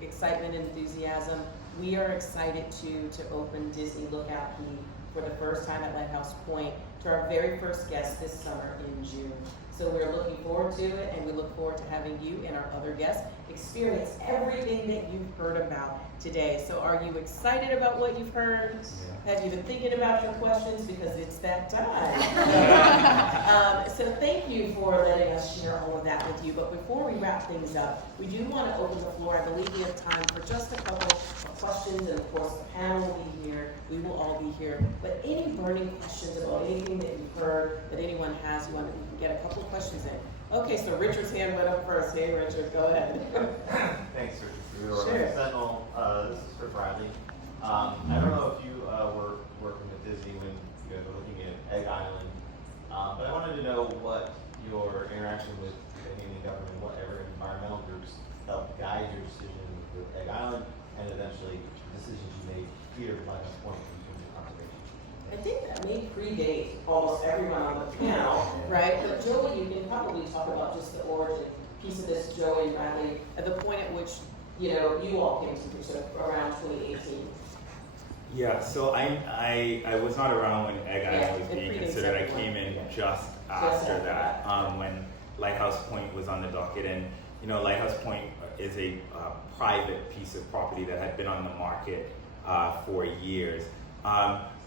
excitement and enthusiasm. We are excited to open Disney Lookout Cay for the first time at Lighthouse Point to our very first guest this summer in June. So we're looking forward to it, and we look forward to having you and our other guests experience everything that you've heard about today. So are you excited about what you've heard? Have you been thinking about your questions? Because it's that time. So thank you for letting us share all of that with you. But before we wrap things up, we do want to open the floor. I believe we have time for just a couple of questions, and of course the panel will be here. We will all be here. But any burning questions about anything that you've heard that anyone has, we can get a couple of questions in. Okay, so Richard's hand went up first. Hey, Richard, go ahead. Thanks, Richard. Sure. Sentinel, this is for Bradley. I don't know if you were working with Disney when you guys were looking at Egg Island, but I wanted to know what your interaction with the Canadian government, whatever environmental groups helped guide your decision with Egg Island, and eventually decisions you made here at Lighthouse Point in terms of conservation. I think that may predate almost everyone on the panel, right? But Joey, you can probably talk about just the origin piece of this, Joey and Bradley, at the point at which, you all came to picture around 2018. Yeah, so I was not around when Egg Island was it being predates considered. I everyone. came in Yeah. just after that, when Lighthouse Point was on the docket. And Lighthouse Point is a private piece of property that had been on the market for years.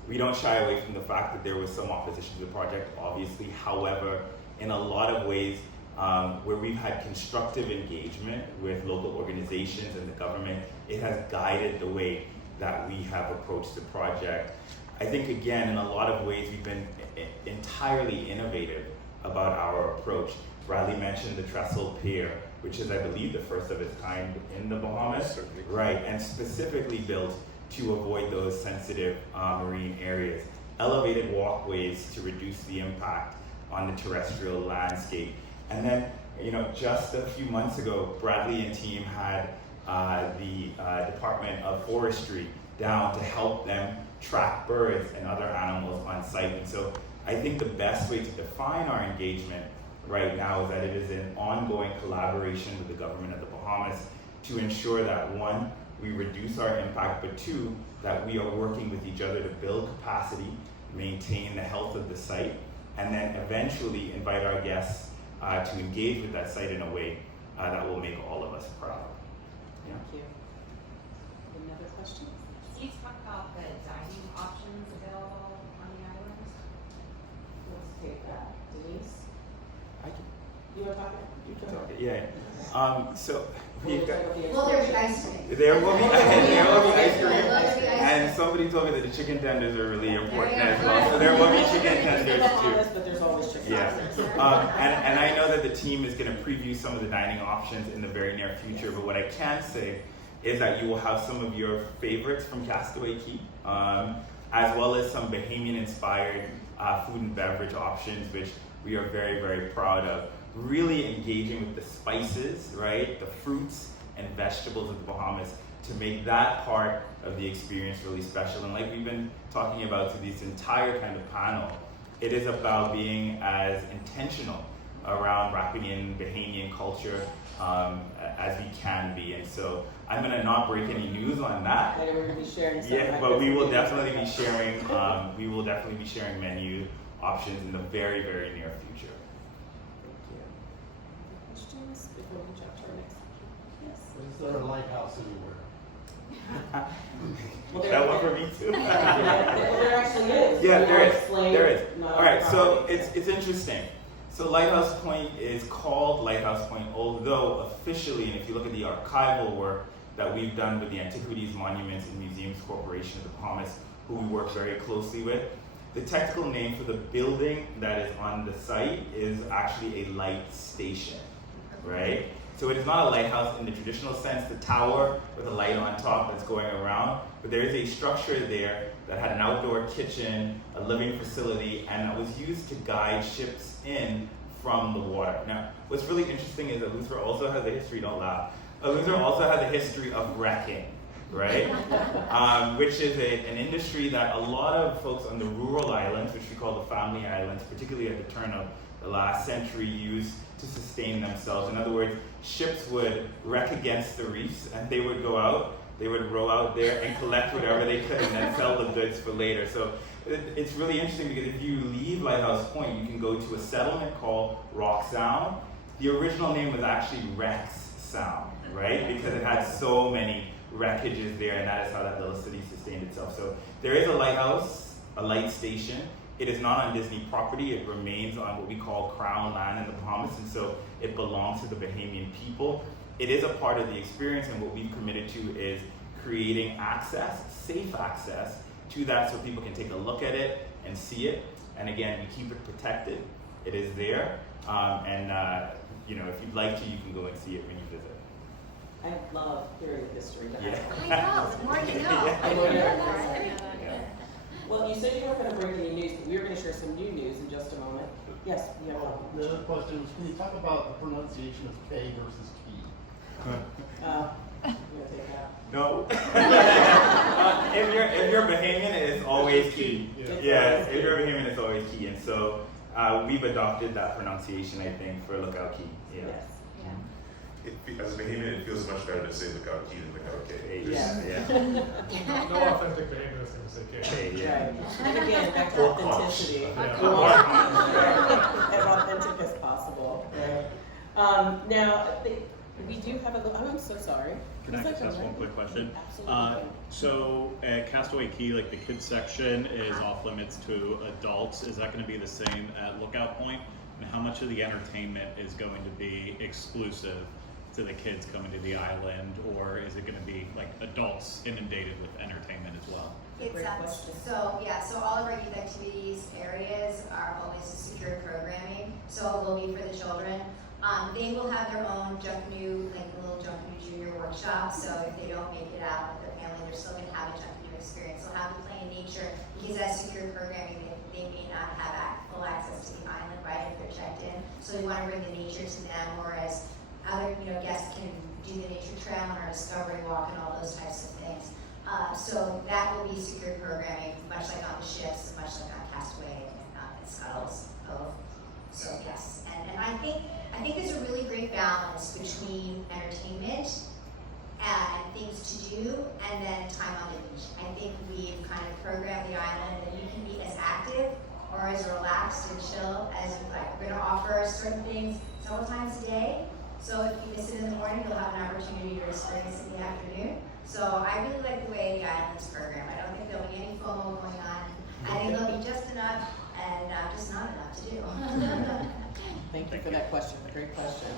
We don't shy away from the fact that there was some opposition to the project, obviously. However, in a lot of ways, where we've had constructive engagement with local organizations and the government, it has guided the way that we have approached the project. I think, again, in a lot of ways, we've been entirely innovative about our approach. Bradley mentioned the trestle pier, which is, I believe, the first of its kind in the Bahamas, right? And specifically built to avoid those sensitive marine areas. Elevated walkways to reduce the impact on the terrestrial landscape. And then, just a few months ago, Bradley and team had the Department of Forestry down to help them track birds and other animals on site. And so I think the best way to define our engagement right now is that it is an ongoing collaboration with the government of the Bahamas to ensure that, one, we reduce our impact, but two, that we are working with each other to build capacity, maintain the health of the site, and then eventually invite our guests to engage with that site in a way that will make all of us proud. Yeah. Thank you. Another question? Can you talk about the dining options available on the islands? Let's take that. Denise? I can, You want to talk? you can talk it. Yeah. So we've got. Well, there's ice cream. There will be ice cream. There will be ice And somebody told me that the chicken tenders are really important as well. So there will be chicken tenders too. But there's always chicken Yeah. tenders. And I know that the team is going to preview some of the dining options in the very near future. But what I can say is that you will have some of your favorites from Castaway Cay, as well as some Bahamian-inspired food and beverage options, which we are very, very proud of. Really engaging with the spices, right? The fruits and vegetables of the Bahamas to make that part of the experience really special. And like we've been talking about through this entire kind of panel, it is about being as intentional around wrapping in Bahamian culture as we can be. And so I'm gonna not break any news on that. Later we're going to be sharing some. Yeah, but we will definitely be sharing. We will definitely be sharing menu options in the very, very near future. Questions before we jump to our next section? Yes. Is there a lighthouse anywhere? Well, That one for me too. There actually is. Yeah, You there wanna is. explain There is. not All right, so properly? it's interesting. So Lighthouse Point is called Lighthouse Point, although officially, and if you look at the archival work that we've done with the Antiquities, Monuments, and Museums Corporation of the Bahamas, who we work very closely with, the technical name for the building that is on the site is actually a light station, right? So it is not a lighthouse in the traditional sense, the tower with a light on top that's going around, but there is a structure there that had an outdoor kitchen, a living facility, and that was used to guide ships in from the water. Now, what's really interesting is that Luther also has a history, don't laugh, Luther also has a history of wrecking, right? Which is an industry that a lot of folks on the rural islands, which we call the family islands, particularly at the turn of the last century, used to sustain themselves. In other words, ships would wreck against the reefs and they would go out, they would row out there and collect whatever they could and then sell the goods for later. So it's really interesting because if you leave Lighthouse Point, you can go to a settlement called Rock Sound. The original name was actually Rex Sound, right? Because it had so many wreckages there, and that is how that little city sustained itself. So there is a lighthouse, a light station it is not on Disney property. It remains on what we call Crown land in the Bahamas, and so it belongs to the Bahamian people. It is a part of the experience, and what we've committed to is creating access, safe access to that, so people can take a look at it and see it. And again, we keep it protected. It is there, you know, if you'd like to, you can go and see it when you visit. I love hearing the history behind it. I know, the more you know. The more you know. Yeah. Well, you said you weren't going to break any news, but we were going to share some new news in just a moment. Yes, you have one. The other question was, can you talk about the pronunciation of K versus Key? You want to take that? No. If you're Bahamian, it's always key. Yeah, if you're Bahamian, it's always key. And so we've adopted that pronunciation, I think, for Lookout Cay. Yeah. Yes. As a Bahamian, it feels much better to say Lookout Cay than Lookout Cay. Yeah. No authentic Bahamian is going to say Cay. Yeah. Right. And again, back to authenticity. Yeah. As authentic as possible. Right. Now, we do have a. Oh, I'm so sorry. Can I just ask one quick question? Absolutely. So at Castaway Cay, like the kids section is off limits to adults. Is that going to be the same at Lookout Point? And how much of the entertainment is going to be exclusive to the kids coming to the island, or is it going to be like adults inundated with entertainment as well? It's Great question. so all of our youth activities areas are always secure programming, so it will be for the children. They will have their own Junkanoo, like a little Junkanoo Junior workshop, so if they don't make it out with their family, they're still going to have a Junkanoo experience. They'll have to play in nature, because that's secure programming. They may not have full access to the island, right, if they're checked in. So we want to bring the nature to them, whereas other guests can do the nature trail and our discovery walk and all those types of things. So that will be secure programming, much like on the ships, much like on Castaway and Scuttles. So yes, and I think there's a really great balance between entertainment and things to do, and then time on the beach. I think we've kind of programmed the island that you can be as active or as relaxed and chill as you like. We're going to offer certain things several times a day. So if you miss it in the morning, you'll have an opportunity to experience it in the afternoon. So I really like the way the island's programmed. I don't think there'll be any FOMO going on. I think there'll be just enough and just not enough to do. Thank you for that question. A great question.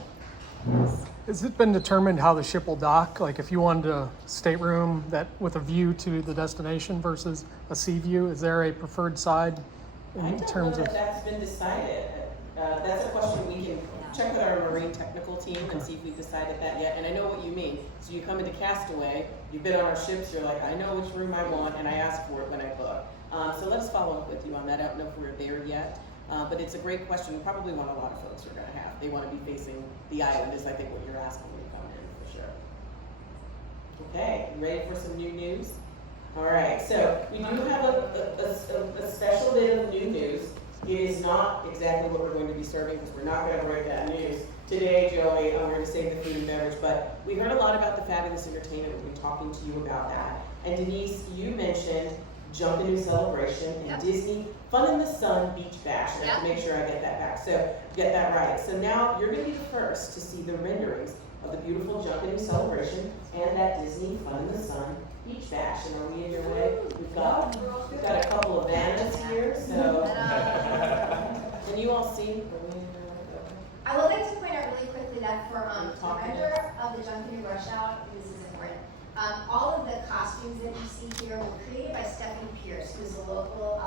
Has it been determined how the ship will dock? Like if you wanted a stateroom that with a view to the destination versus a sea view, is there a preferred side in terms of? That's been decided. That's a question we can check with our marine technical team and see if we've decided that yet. And I know what you mean. So you come into Castaway, you've been on our ships, you're like, I know which room I want, and I ask for it when I book. So let's follow up with you on that. I don't know if we're there yet. But it's a great question. Probably one a lot of folks are going to have. They want to be facing the island is I think what you're asking when you come in for sure. Okay, you ready for some new news? All right, so we do have a special bit of new news. It is not exactly what we're going to be serving because we're not going to break that news today, Joey. We're going to save the food and beverage, but we heard a lot about the fabulous entertainment. We've been talking to you about that. And Denise, you mentioned Junkanoo Celebration and Disney Fun in the Sun Beach Bash. I have to make sure I get that back. So get that right. So now you're going to be the first to see the renderings of the beautiful Junkanoo Celebration and that Disney Fun in the Sun Beach Bash. And are we in your way? We've got a couple of banners here. So can you all see? I would like to point out really quickly that for the render of the Junkanoo Rush Out, this is important. All of the costumes that you see here were created by Stephanie Pierce, who is a local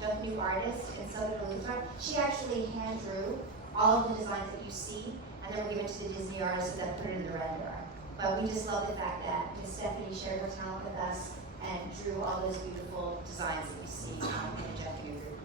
Junkanoo artist in Southern Lookout. She actually hand drew all of the designs that you see, and then were given to the Disney artists and then put it in the render. But we just love the fact that Miss Stephanie shared her talent with us and drew all those beautiful designs that you see in the Junkanoo group.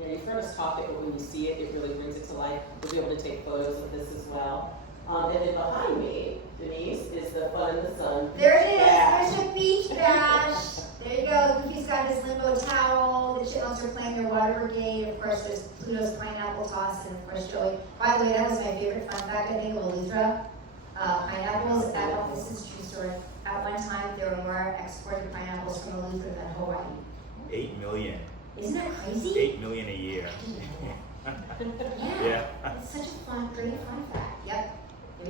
Yeah, you've heard us talk it, but when you see it, it really brings it to life. We'll be able to take photos of this as well. And then behind me, Denise, is the Fun in the Sun. There it is. There's your beach bash. There you go. Goofy's got his limbo towel. The chipmunks are playing their water brigade. Of course, there's Pluto's pineapple toss, and of course, Joey. By the way, that was my favorite fun fact, I think, of Eleuthera. Pineapples, this is a true story. At one time, there were more exported pineapples from Eleuthera than Hawaii. 8 million. Isn't that crazy? 8 million a year. Yeah. It's such a fun, great fun fact. Yep.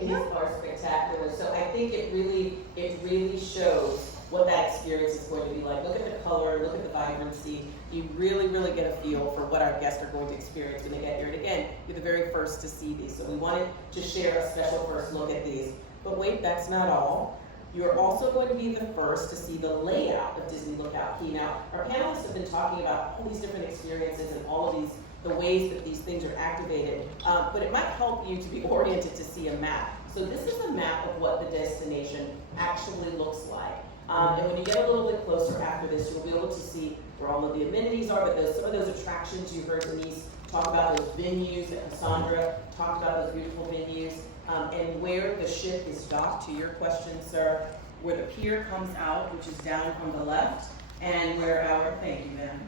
These are spectacular. So I think it really shows what that experience is going to be like. Look at the color, look at the vibrancy. You really get get a feel for what our guests are going to experience when they get here. And again, you're the very first to see these, so we wanted to share a special first look at these. But wait, that's not all. You're also going to be the first to see the layout of Disney Lookout Cay. Now, our panelists have been talking about all these different experiences and all of these, the ways that these things are activated, but it might help you to be oriented to see a map. So this is a map of what the destination actually looks like. And when you get a little bit closer after this, you'll be able to see where all of the amenities are, but some of those attractions you heard Denise talk about, those venues that Cassandra talked about, those beautiful venues, and where the ship is docked, to your question, sir, where the pier comes out, which is down on the left, and where our, thank you, ma'am,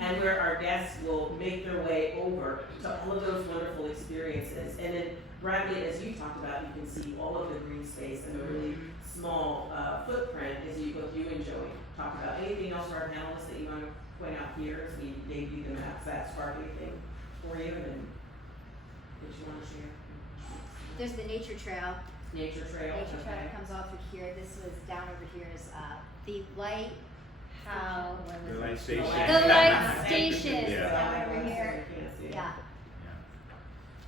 and where our guests will make their way over to all of those wonderful experiences. And then, Bradley, as you talked about, you can see all of the green space and a really small footprint as you and Joey talked about. Anything else for our panelists that you want to point out here as we gave you the maps that spark anything for you and that you want to share? There's the nature trail. Nature trail. Nature trail comes all through here. This was down over here is the Lighthouse. The light station. The light station is Yeah. down over here. Yeah.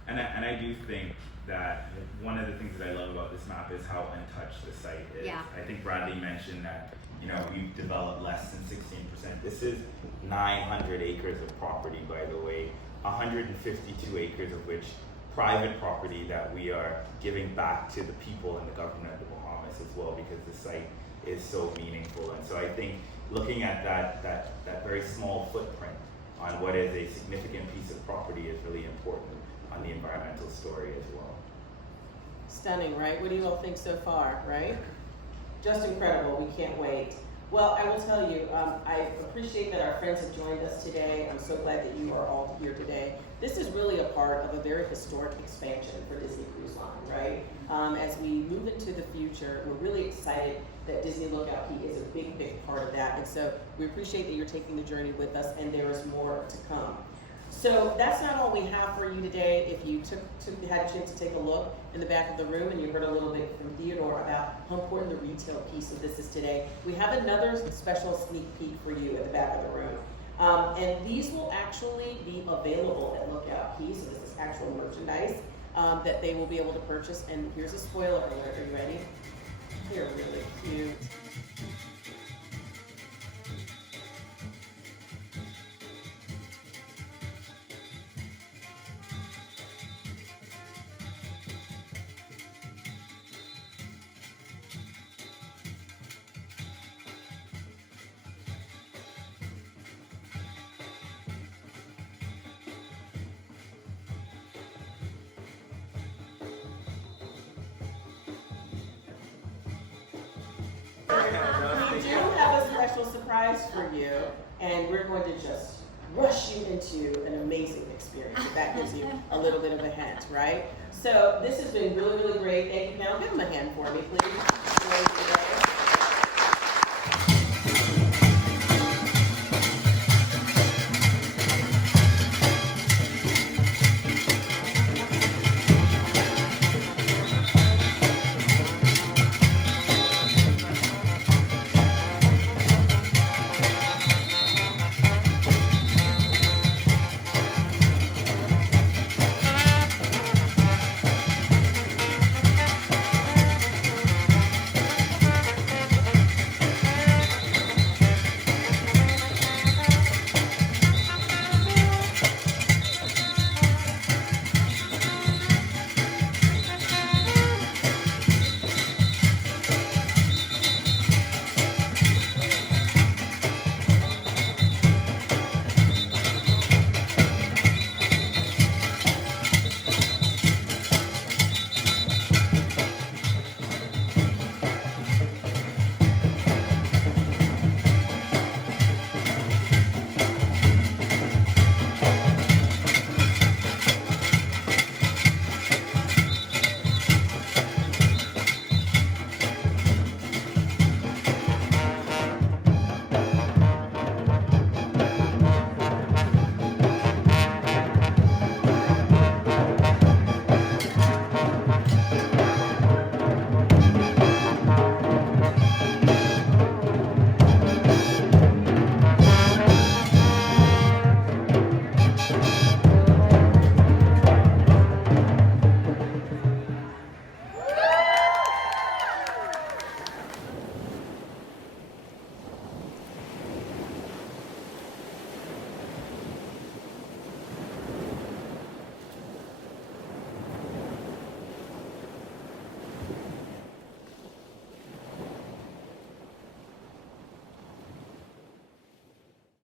And I do think that one of the things that I love about this map is how untouched the site is. Yeah. I think Bradley mentioned that, you know, we've developed less than 16%. This is 900 acres of property, by the way, 152 acres of which private property that we are giving back to the people and the government of the Bahamas as well, because the site is so meaningful. And so I think looking at that very small footprint on what is a significant piece of property is really important on the environmental story as well. Stunning, right? What do you all think so far, right? Just incredible. We can't wait. Well, I will tell you, I appreciate that our friends have joined us today. I'm so glad that you are all here today. This is really a part of a very historic expansion for Disney Cruise Line, right? As we move into the future, we're really excited that Disney Lookout Cay is a big, big part of that. And so we appreciate that you're taking the journey with us, and there is more to come. So that's not all we have for you today. If you had a chance to take a look in the back of the room and you heard a little bit from Theodore about how important the retail piece of this is today, we have another special sneak peek for you at the back of the room. And these will actually be available at Lookout Cay, so this is actual merchandise that they will be able to purchase. And here's a spoiler alert. Are you ready? They're really cute. We do have a special surprise for you, and we're going to just rush you into an amazing experience. If that gives you a little bit of a hint, right? So this has been really, really great. Thank you. Now give them a hand for me, please.